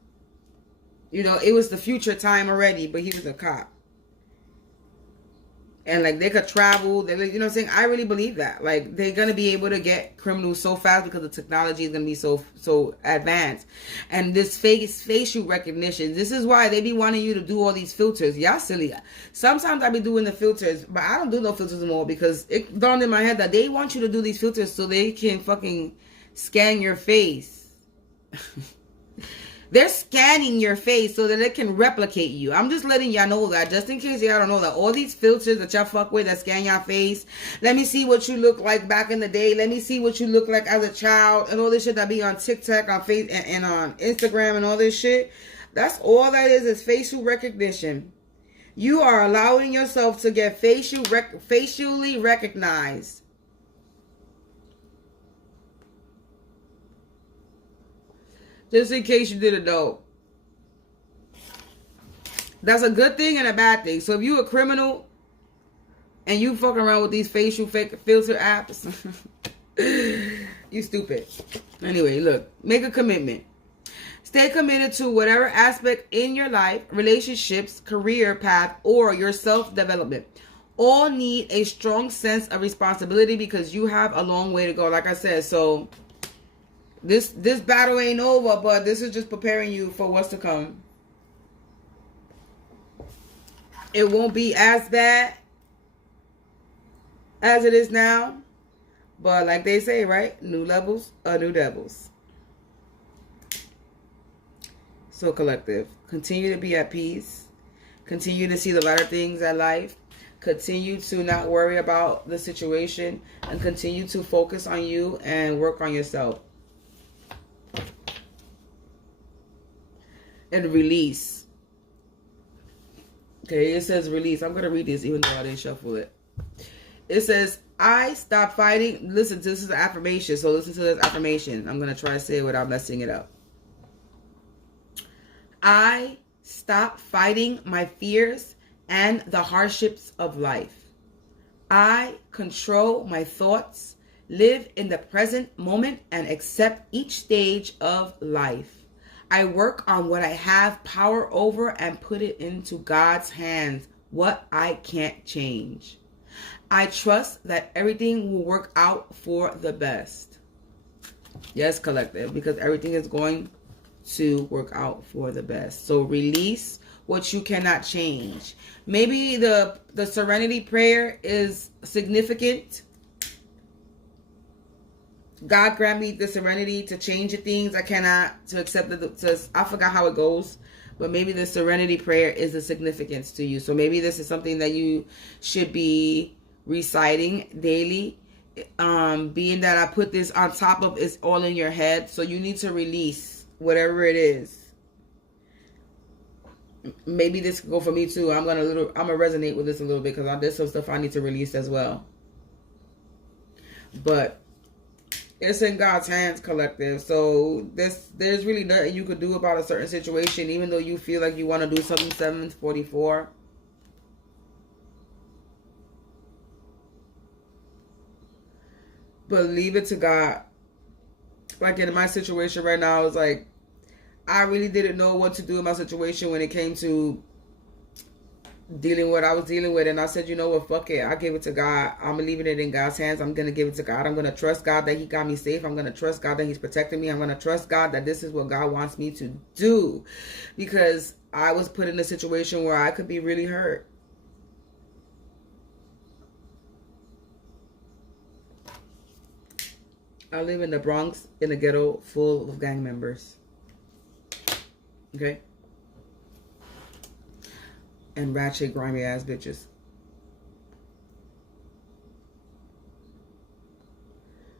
You know, it was the future time already, but he was a cop. And like they could travel, you know what I'm saying? I really believe that. Like they're gonna be able to get criminals so fast because the technology is gonna be so advanced. And this facial recognition, this is why they be wanting you to do all these filters. Y'all silly. Sometimes I be doing the filters, but I don't do no filters anymore because it dawned in my head that they want you to do these filters so they can fucking scan your face. They're scanning your face so that it can replicate you. I'm just letting y'all know that, just in case y'all don't know that. All these filters that y'all fuck with that scan your face. Let me see what you look like back in the day. Let me see what you look like as a child. And all this shit that be on TikTok, on Facebook, and on Instagram and all this shit. That's all that is facial recognition. You are allowing yourself to get facially recognized. Just in case you didn't know. That's a good thing and a bad thing. So if you a criminal and you fucking around with these facial filter apps, you stupid. Anyway, look, make a commitment. Stay committed to whatever aspect in your life, relationships, career path, or your self-development. All need a strong sense of responsibility because you have a long way to go. Like I said, so this battle ain't over, but this is just preparing you for what's to come. It won't be as bad as it is now, but like they say, right? New levels are new devils. So collective, continue to be at peace. Continue to see the lighter things in life. Continue to not worry about the situation and continue to focus on you and work on yourself. And release. Okay, it says release. I'm going to read this even though I didn't shuffle it. It says, I stop fighting. Listen, this is an affirmation. So listen to this affirmation. I'm going to try to say it without messing it up. I stop fighting my fears and the hardships of life. I control my thoughts, live in the present moment, and accept each stage of life. I work on what I have power over and put it into God's hands, what I can't change. I trust that everything will work out for the best. Yes, collective, because everything is going to work out for the best. So release what you cannot change. Maybe the serenity prayer is significant. God grant me the serenity to change the things I cannot, to accept I forgot how it goes, but maybe the serenity prayer is the significance to you. So maybe this is something that you should be reciting daily. Being that I put this on top of, it's all in your head. So you need to release whatever it is. Maybe this could go for me too. I'm gonna resonate with this a little bit because there's some stuff I need to release as well. But it's in God's hands, collective. So there's really nothing you could do about a certain situation, even though you feel like you want to do something. 744. But leave it to God. Like in my situation right now, it's like I really didn't know what to do in my situation when it came to dealing with what I was dealing with. And I said, you know what, fuck it. I gave it to God. I'm leaving it in God's hands. I'm going to give it to God. I'm going to trust God that he got me safe. I'm going to trust God that he's protecting me. I'm going to trust God that this is what God wants me to do. Because I was put in a situation where I could be really hurt. I live in the Bronx, in a ghetto full of gang members. Okay? And ratchet, grimy ass bitches.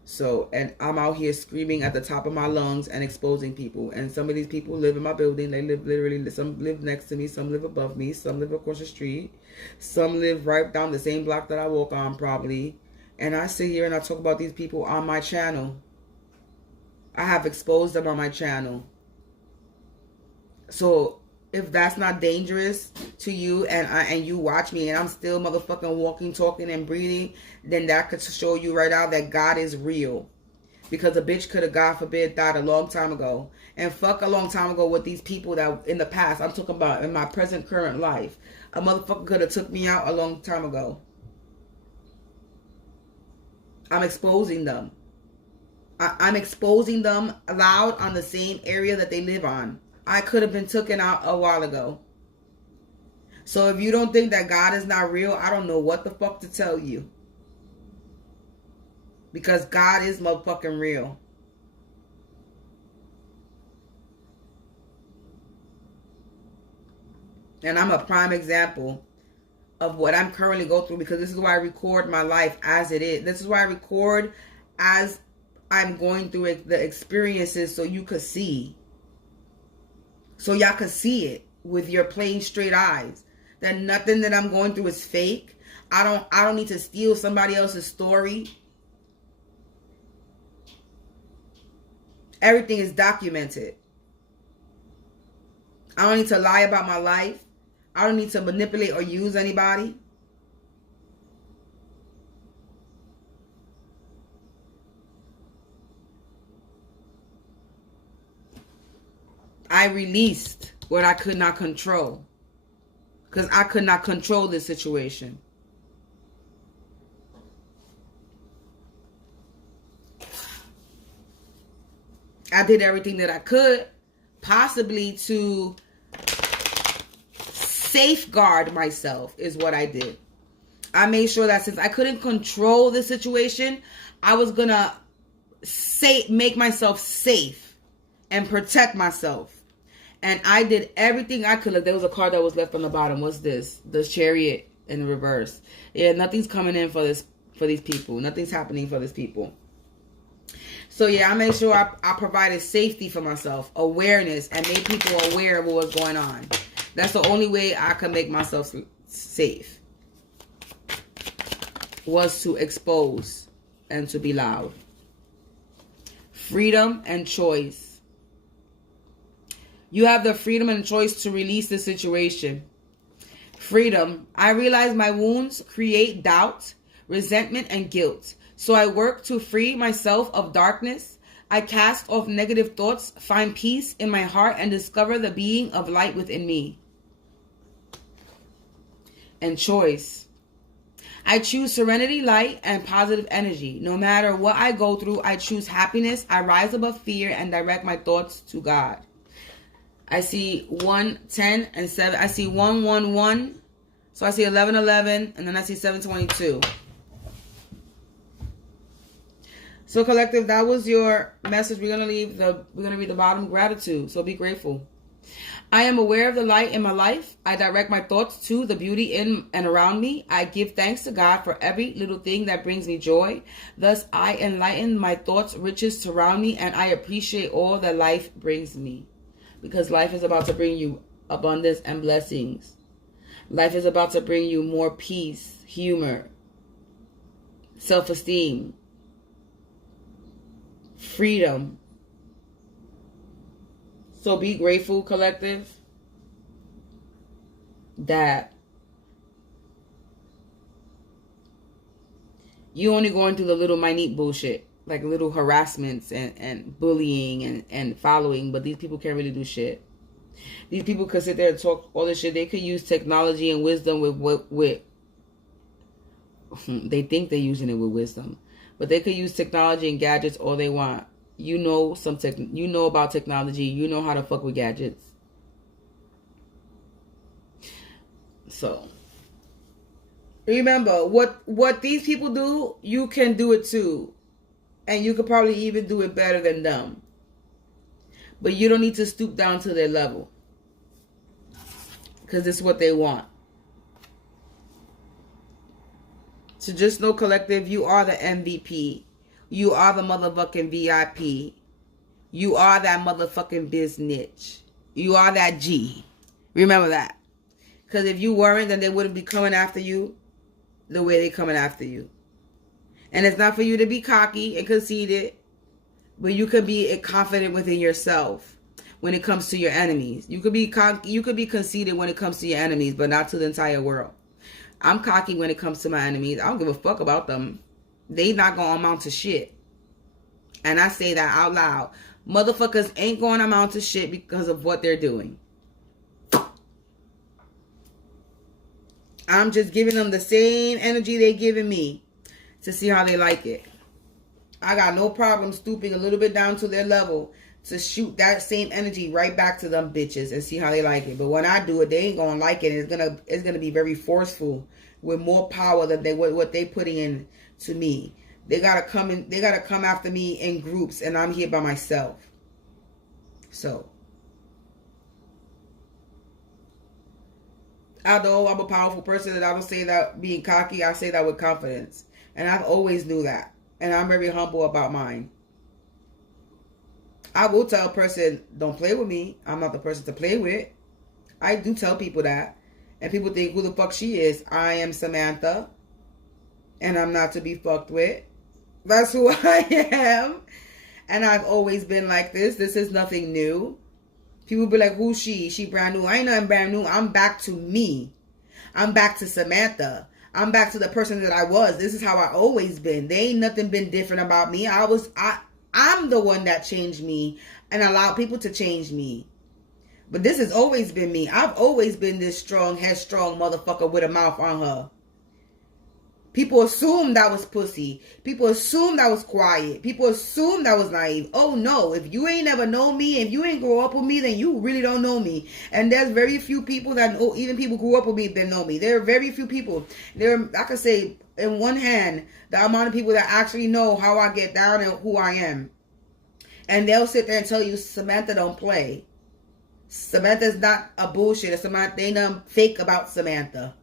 So, and I'm out here screaming at the top of my lungs and exposing people. And some of these people live in my building. They live literally, some live next to me, some live above me, some live across the street. Some live right down the same block that I walk on probably. And I sit here and I talk about these people on my channel. I have exposed them on my channel. So if that's not dangerous to you and you watch me and I'm still motherfucking walking, talking, and breathing, then that could show you right now that God is real. Because a bitch could have, God forbid, died a long time ago. And fuck a long time ago with these people that in the past. I'm talking about in my present current life. A motherfucker could have took me out a long time ago. I'm exposing them. I'm exposing them loud on the same area that they live on. I could have been taken out a while ago. So if you don't think that God is not real, I don't know what the fuck to tell you. Because God is motherfucking real. And I'm a prime example of what I'm currently going through, because this is why I record my life as it is. This is why I record as I'm going through the experiences, so you could see. So y'all could see it with your plain straight eyes. That nothing that I'm going through is fake. I don't need to steal somebody else's story. Everything is documented. I don't need to lie about my life. I don't need to manipulate or use anybody. I released what I could not control. Because I could not control this situation. I did everything that I could, possibly to safeguard myself, is what I did. I made sure that since I couldn't control the situation, I was going to make myself safe and protect myself. And I did everything I could. Look, there was a card that was left on the bottom. What's this? The Chariot in reverse. Yeah, nothing's coming in for these people. Nothing's happening for these people. So yeah, I made sure I provided safety for myself, awareness, and made people aware of what was going on. That's the only way I could make myself safe. Was to expose and to be loud. Freedom and choice. You have the freedom and choice to release the situation. Freedom. I realize my wounds create doubt, resentment, and guilt. So I work to free myself of darkness. I cast off negative thoughts, find peace in my heart, and discover the being of light within me. And choice. I choose serenity, light, and positive energy. No matter what I go through, I choose happiness. I rise above fear and direct my thoughts to God. I see 1, 10, and 7. I see 1, 1, 1. So I see 11, 11, and then I see 7, 22. So collective, that was your message. We're gonna read the bottom, gratitude. So be grateful. I am aware of the light in my life. I direct my thoughts to the beauty in and around me. I give thanks to God for every little thing that brings me joy. Thus, I enlighten my thoughts, riches surround me, and I appreciate all that life brings me. Because life is about to bring you abundance and blessings. Life is about to bring you more peace, humor, self-esteem, freedom. So be grateful, collective, that you only going through the little minute bullshit. Like little harassments and bullying and following. But these people can't really do shit. These people could sit there and talk all this shit. They could use technology and wisdom with they think they're using it with wisdom. But they could use technology and gadgets all they want. You know you know about technology. You know how to fuck with gadgets. So remember, what these people do, you can do it too. And you could probably even do it better than them. But you don't need to stoop down to their level. Because this is what they want. So just know, collective, you are the MVP. You are the motherfucking VIP. You are that motherfucking business. You are that G. Remember that. Because if you weren't, then they wouldn't be coming after you the way they're coming after you. And it's not for you to be cocky and conceited, but you could be confident within yourself when it comes to your enemies. You could be conceited when it comes to your enemies, but not to the entire world. I'm cocky when it comes to my enemies. I don't give a fuck about them. They not gonna amount to shit. And I say that out loud. Motherfuckers ain't going to amount to shit because of what they're doing. I'm just giving them the same energy they giving me to see how they like it. I got no problem stooping a little bit down to their level to shoot that same energy right back to them bitches and see how they like it. But when I do it, they ain't gonna like it. It's gonna be very forceful with more power than what they putting in to me. They gotta come after me in groups, and I'm here by myself. So, although I'm a powerful person, and I don't say that being cocky, I say that with confidence. And I've always knew that. And I'm very humble about mine. I will tell a person, don't play with me. I'm not the person to play with. I do tell people that. And people think, who the fuck she is? I am Samantha. And I'm not to be fucked with. That's who I am. And I've always been like this. This is nothing new. People be like, who's she? She brand new. I ain't nothing brand new. I'm back to me. I'm back to Samantha. I'm back to the person that I was. This is how I always been. There ain't nothing been different about me. I'm the one that changed me and allowed people to change me. But this has always been me. I've always been this strong, headstrong motherfucker with a mouth on her. People assumed I was pussy. People assumed I was quiet. People assumed I was naive. Oh no, if you ain't never known me, if you ain't grow up with me, then you really don't know me. And there's very few people that know, even people who grew up with me that know me. There are very few people. I could say in one hand, the amount of people that actually know how I get down and who I am. And they'll sit there and tell you, Samantha don't play. Samantha's not a bullshit. Samantha, they ain't nothing fake about Samantha.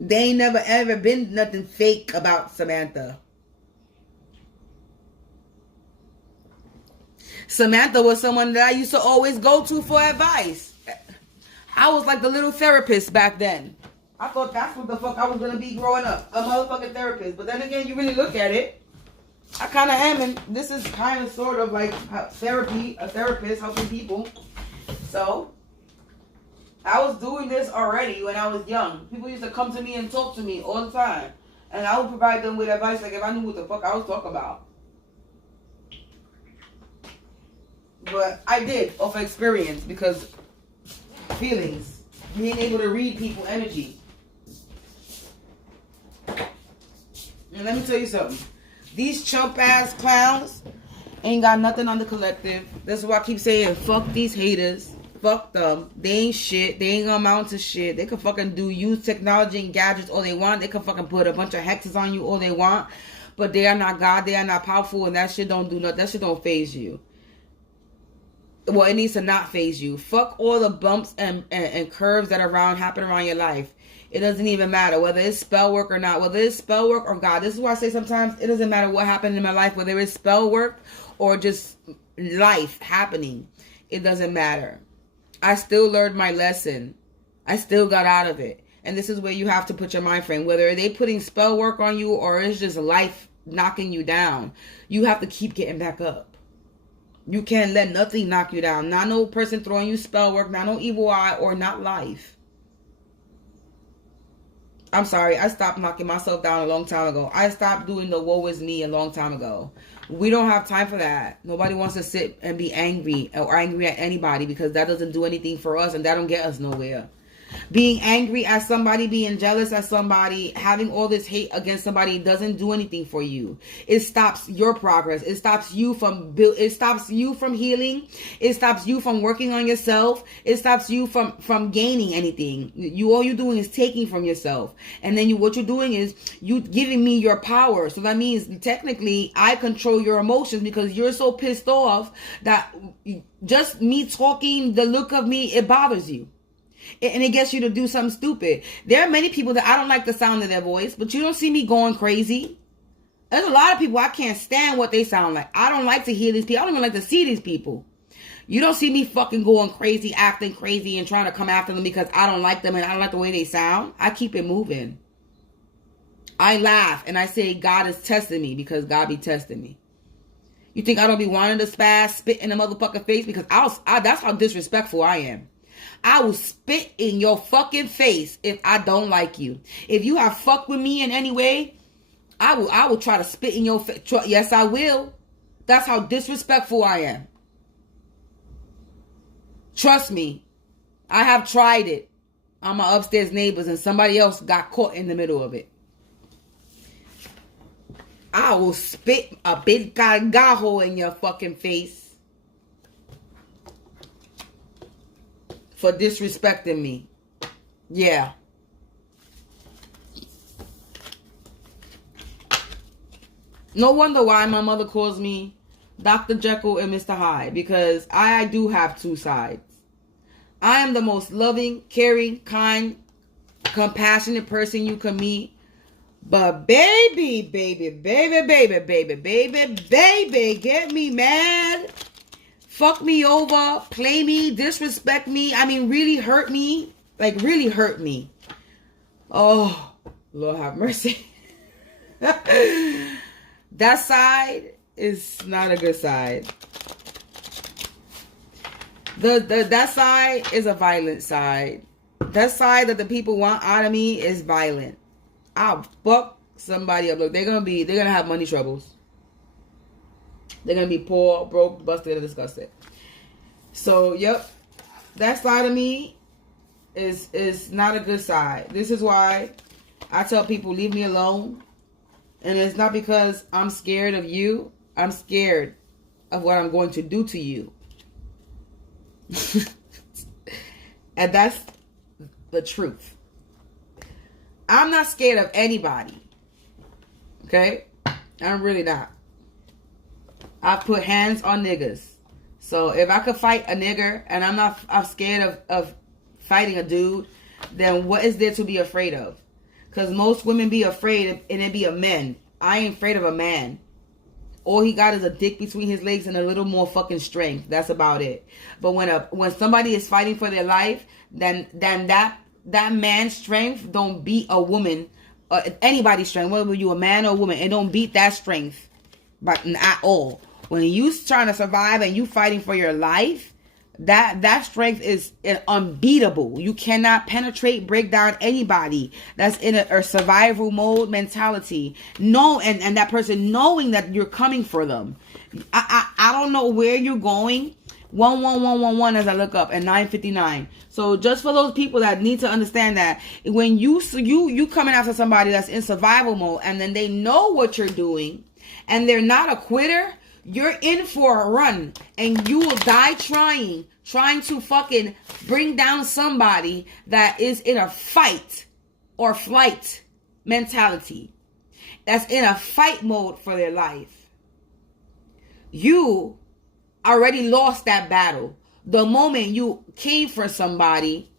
They ain't never ever been nothing fake about Samantha. Samantha was someone that I used to always go to for advice. I was like the little therapist back then. I thought that's what the fuck I was going to be growing up. A motherfucking therapist. But then again, you really look at it, I kind of am. And this is kind of sort of like therapy, a therapist helping people. So I was doing this already when I was young. People used to come to me and talk to me all the time. And I would provide them with advice like if I knew what the fuck I was talking about. But I did off experience because feelings. Being able to read people's energy. And let me tell you something. These chump ass clowns ain't got nothing on the collective. That's why I keep saying fuck these haters. Fuck them. They ain't shit. They ain't gonna amount to shit. They can fucking use technology and gadgets all they want. They can fucking put a bunch of hexes on you all they want. But they are not God. They are not powerful. And that shit don't do nothing. That shit don't phase you. Well, it needs to not phase you. Fuck all the bumps and curves that happen around your life. It doesn't even matter whether it's spell work or not. Whether it's spell work or God. This is why I say sometimes it doesn't matter what happened in my life. Whether it's spell work or just life happening. It doesn't matter. I still learned my lesson. I still got out of it. And this is where you have to put your mind frame. Whether they putting spell work on you or it's just life knocking you down. You have to keep getting back up. You can't let nothing knock you down. Not no person throwing you spell work. Not no evil eye or not life. I'm sorry. I stopped knocking myself down a long time ago. I stopped doing the woe is me a long time ago. We don't have time for that. Nobody wants to sit and be angry or angry at anybody because that doesn't do anything for us and that don't get us nowhere. Being angry at somebody, being jealous at somebody, having all this hate against somebody doesn't do anything for you. It stops your progress. It stops you from healing. It stops you from working on yourself. It stops you from gaining anything. All you're doing is taking from yourself. And then what you're doing is you giving me your power. So that means technically I control your emotions because you're so pissed off that just me talking, the look of me, it bothers you. And it gets you to do something stupid. There are many people that I don't like the sound of their voice, but you don't see me going crazy. There's a lot of people I can't stand what they sound like. I don't like to hear these people. I don't even like to see these people. You don't see me fucking going crazy, acting crazy, and trying to come after them because I don't like them and I don't like the way they sound. I keep it moving. I laugh and I say God is testing me because God be testing me. You think I don't be wanting to spit in the motherfucking face? Because that's how disrespectful I am. I will spit in your fucking face if I don't like you. If you have fucked with me in any way, I will try to spit in your face. Yes, I will. That's how disrespectful I am. Trust me. I have tried it on my upstairs neighbors and somebody else got caught in the middle of it. I will spit a big gargajo in your fucking face for disrespecting me. Yeah. No wonder why my mother calls me Dr. Jekyll and Mr. Hyde, because I do have two sides. I am the most loving, caring, kind, compassionate person you can meet. But baby, get me mad, fuck me over, play me, disrespect me. I mean, really hurt me. Like, really hurt me. Oh, Lord have mercy. That side is not a good side. That side is a violent side. That side that the people want out of me is violent. I'll fuck somebody up. Look, they're gonna have money troubles. They're gonna be poor, broke, busted, and disgusted. So, yep, that side of me is not a good side. This is why I tell people, leave me alone. And it's not because I'm scared of you. I'm scared of what I'm going to do to you. And that's the truth. I'm not scared of anybody. Okay? I'm really not. I put hands on niggas. So if I could fight a nigger and I'm scared of fighting a dude, then what is there to be afraid of? Because most women be afraid and it be a man. I ain't afraid of a man. All he got is a dick between his legs and a little more fucking strength. That's about it. But when somebody is fighting for their life, then that man's strength don't beat a woman, anybody's strength, whether you a man or a woman. It don't beat that strength, but at all. When you trying to survive and you fighting for your life, that strength is unbeatable. You cannot penetrate, break down anybody that's in a survival mode mentality. No, and that person knowing that you're coming for them. I don't know where you're going. 11111 as I look up and 959. So just for those people that need to understand that when you coming after somebody that's in survival mode and then they know what you're doing and they're not a quitter, you're in for a run and you will die trying to fucking bring down somebody that is in a fight or flight mentality, that's in a fight mode for their life. You already lost that battle. The moment you came for somebody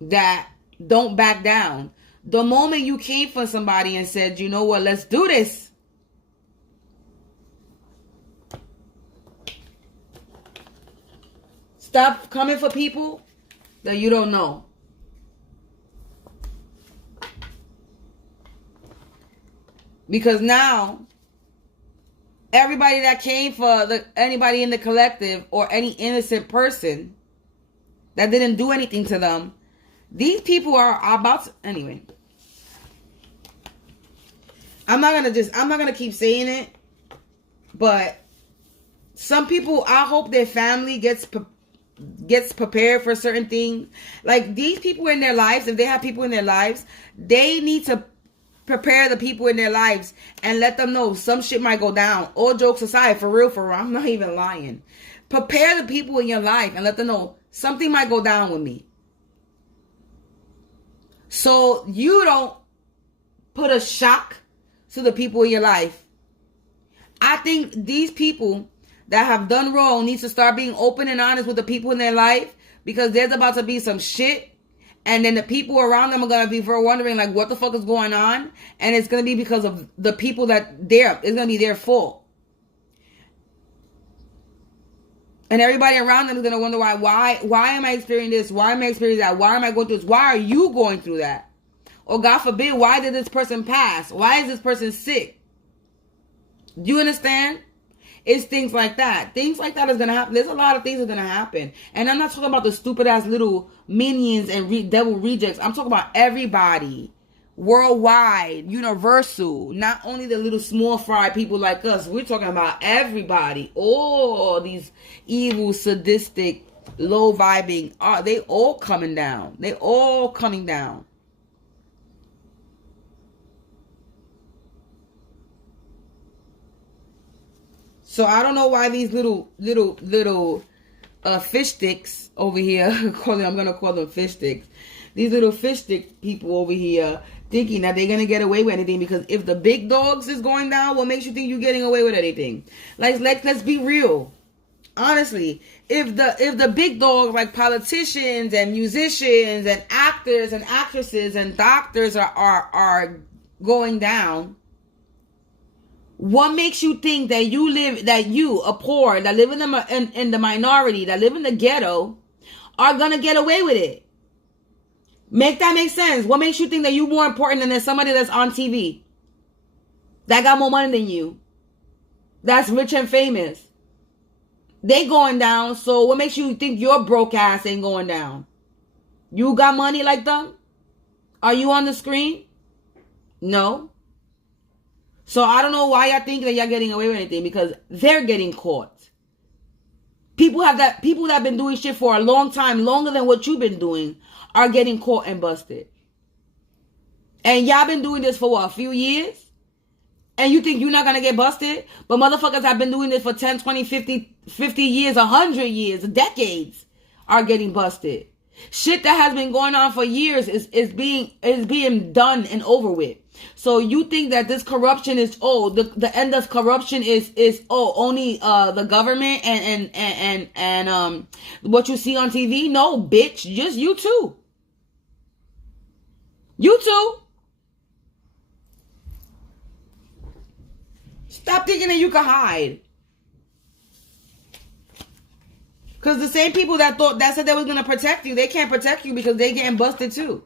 that don't back down, the moment you came for somebody and said, you know what, let's do this. Stop coming for people that you don't know. Because now, everybody that came for anybody in the collective or any innocent person that didn't do anything to them, these people are about to, anyway. I'm not gonna keep saying it, but some people, I hope their family gets prepared for certain things. Like these people in their lives, if they have people in their lives, they need to prepare the people in their lives and let them know some shit might go down. All jokes aside, for real, I'm not even lying. Prepare the people in your life and let them know something might go down with me. So you don't put a shock to the people in your life. I think these people that have done wrong need to start being open and honest with the people in their life, because there's about to be some shit. And then the people around them are going to be wondering, like, what the fuck is going on? And it's going to be because of the people that it's going to be their fault. And everybody around them is going to wonder why am I experiencing this? Why am I experiencing that? Why am I going through this? Why are you going through that? Or God forbid, why did this person pass? Why is this person sick? Do you understand? It's things like that. Things like that is going to happen. There's a lot of things that are going to happen. And I'm not talking about the stupid ass little minions and devil rejects. I'm talking about everybody. Worldwide, universal, not only the little small fry people like us. We're talking about everybody. All these evil, sadistic, low vibing, they all coming down. They all coming down. So I don't know why these little fish sticks over here, I'm gonna call them fish sticks. These little fish stick people over here thinking that they're gonna get away with anything, because if the big dogs is going down, what makes you think you're getting away with anything? Like, let's be real. Honestly, if the big dogs like politicians and musicians and actors and actresses and doctors are going down, what makes you think that you a poor that live in the minority, that live in the ghetto, are gonna get away with it? Make that make sense. What makes you think that you're more important than somebody that's on TV, that got more money than you, that's rich and famous? They going down, so what makes you think your broke ass ain't going down? You got money like them? Are you on the screen? No. So I don't know why y'all think that y'all getting away with anything, because they're getting caught. People that have been doing shit for a long time, longer than what you've been doing, are getting caught and busted. And y'all been doing this for what, a few years? And you think you're not going to get busted? But motherfuckers have been doing this for 10, 20, 50 years, 100 years, decades, are getting busted. Shit that has been going on for years is being done and over with. So you think that this corruption is, the end of corruption is only the government and what you see on TV? No, bitch, just you too. You too. Stop thinking that you can hide. Because the same people that said they was going to protect you, they can't protect you because they getting busted too.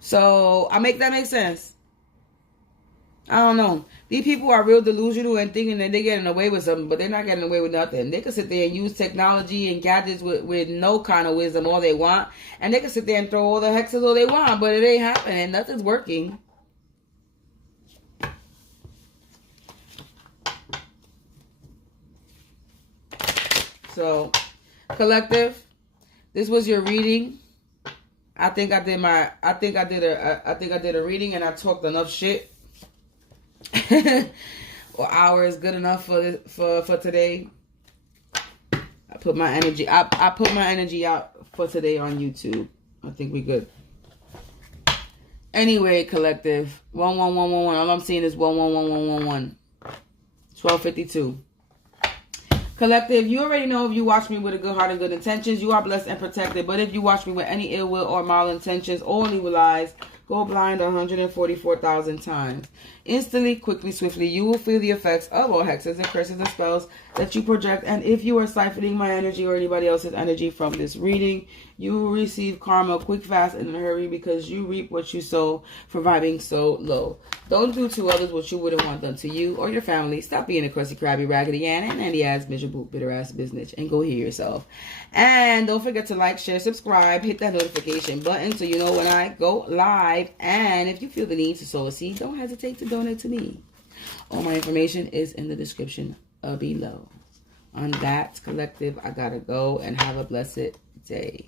So, I make that make sense. I don't know. These people are real delusional and thinking that they're getting away with something, but they're not getting away with nothing. They can sit there and use technology and gadgets with no kind of wisdom all they want. And they can sit there and throw all the hexes all they want, but it ain't happening. Nothing's working. So, collective, this was your reading. I think I did a reading and I talked enough shit. Or hour is good enough for today. I put my energy out for today on YouTube. I think we good. Anyway, collective, 11111. All I'm seeing is 11111. 1252. Collective, you already know if you watch me with a good heart and good intentions, you are blessed and protected. But if you watch me with any ill will or malintentions or evil eyes, go blind 144,000 times. Instantly, quickly, swiftly, you will feel the effects of all hexes and curses and spells that you project. And if you are siphoning my energy or anybody else's energy from this reading, you will receive karma quick, fast, and in a hurry, because you reap what you sow for vibing so low. Don't do to others what you wouldn't want done to you or your family. Stop being a crusty, crabby, raggedy Ann and nanny-ass, miserable, bitter-ass business, and go hear yourself. And don't forget to like, share, subscribe, hit that notification button so you know when I go live. And if you feel the need to sow a seed, don't hesitate to donate to me. All my information is in the description below. On that, collective, I gotta go, and have a blessed day.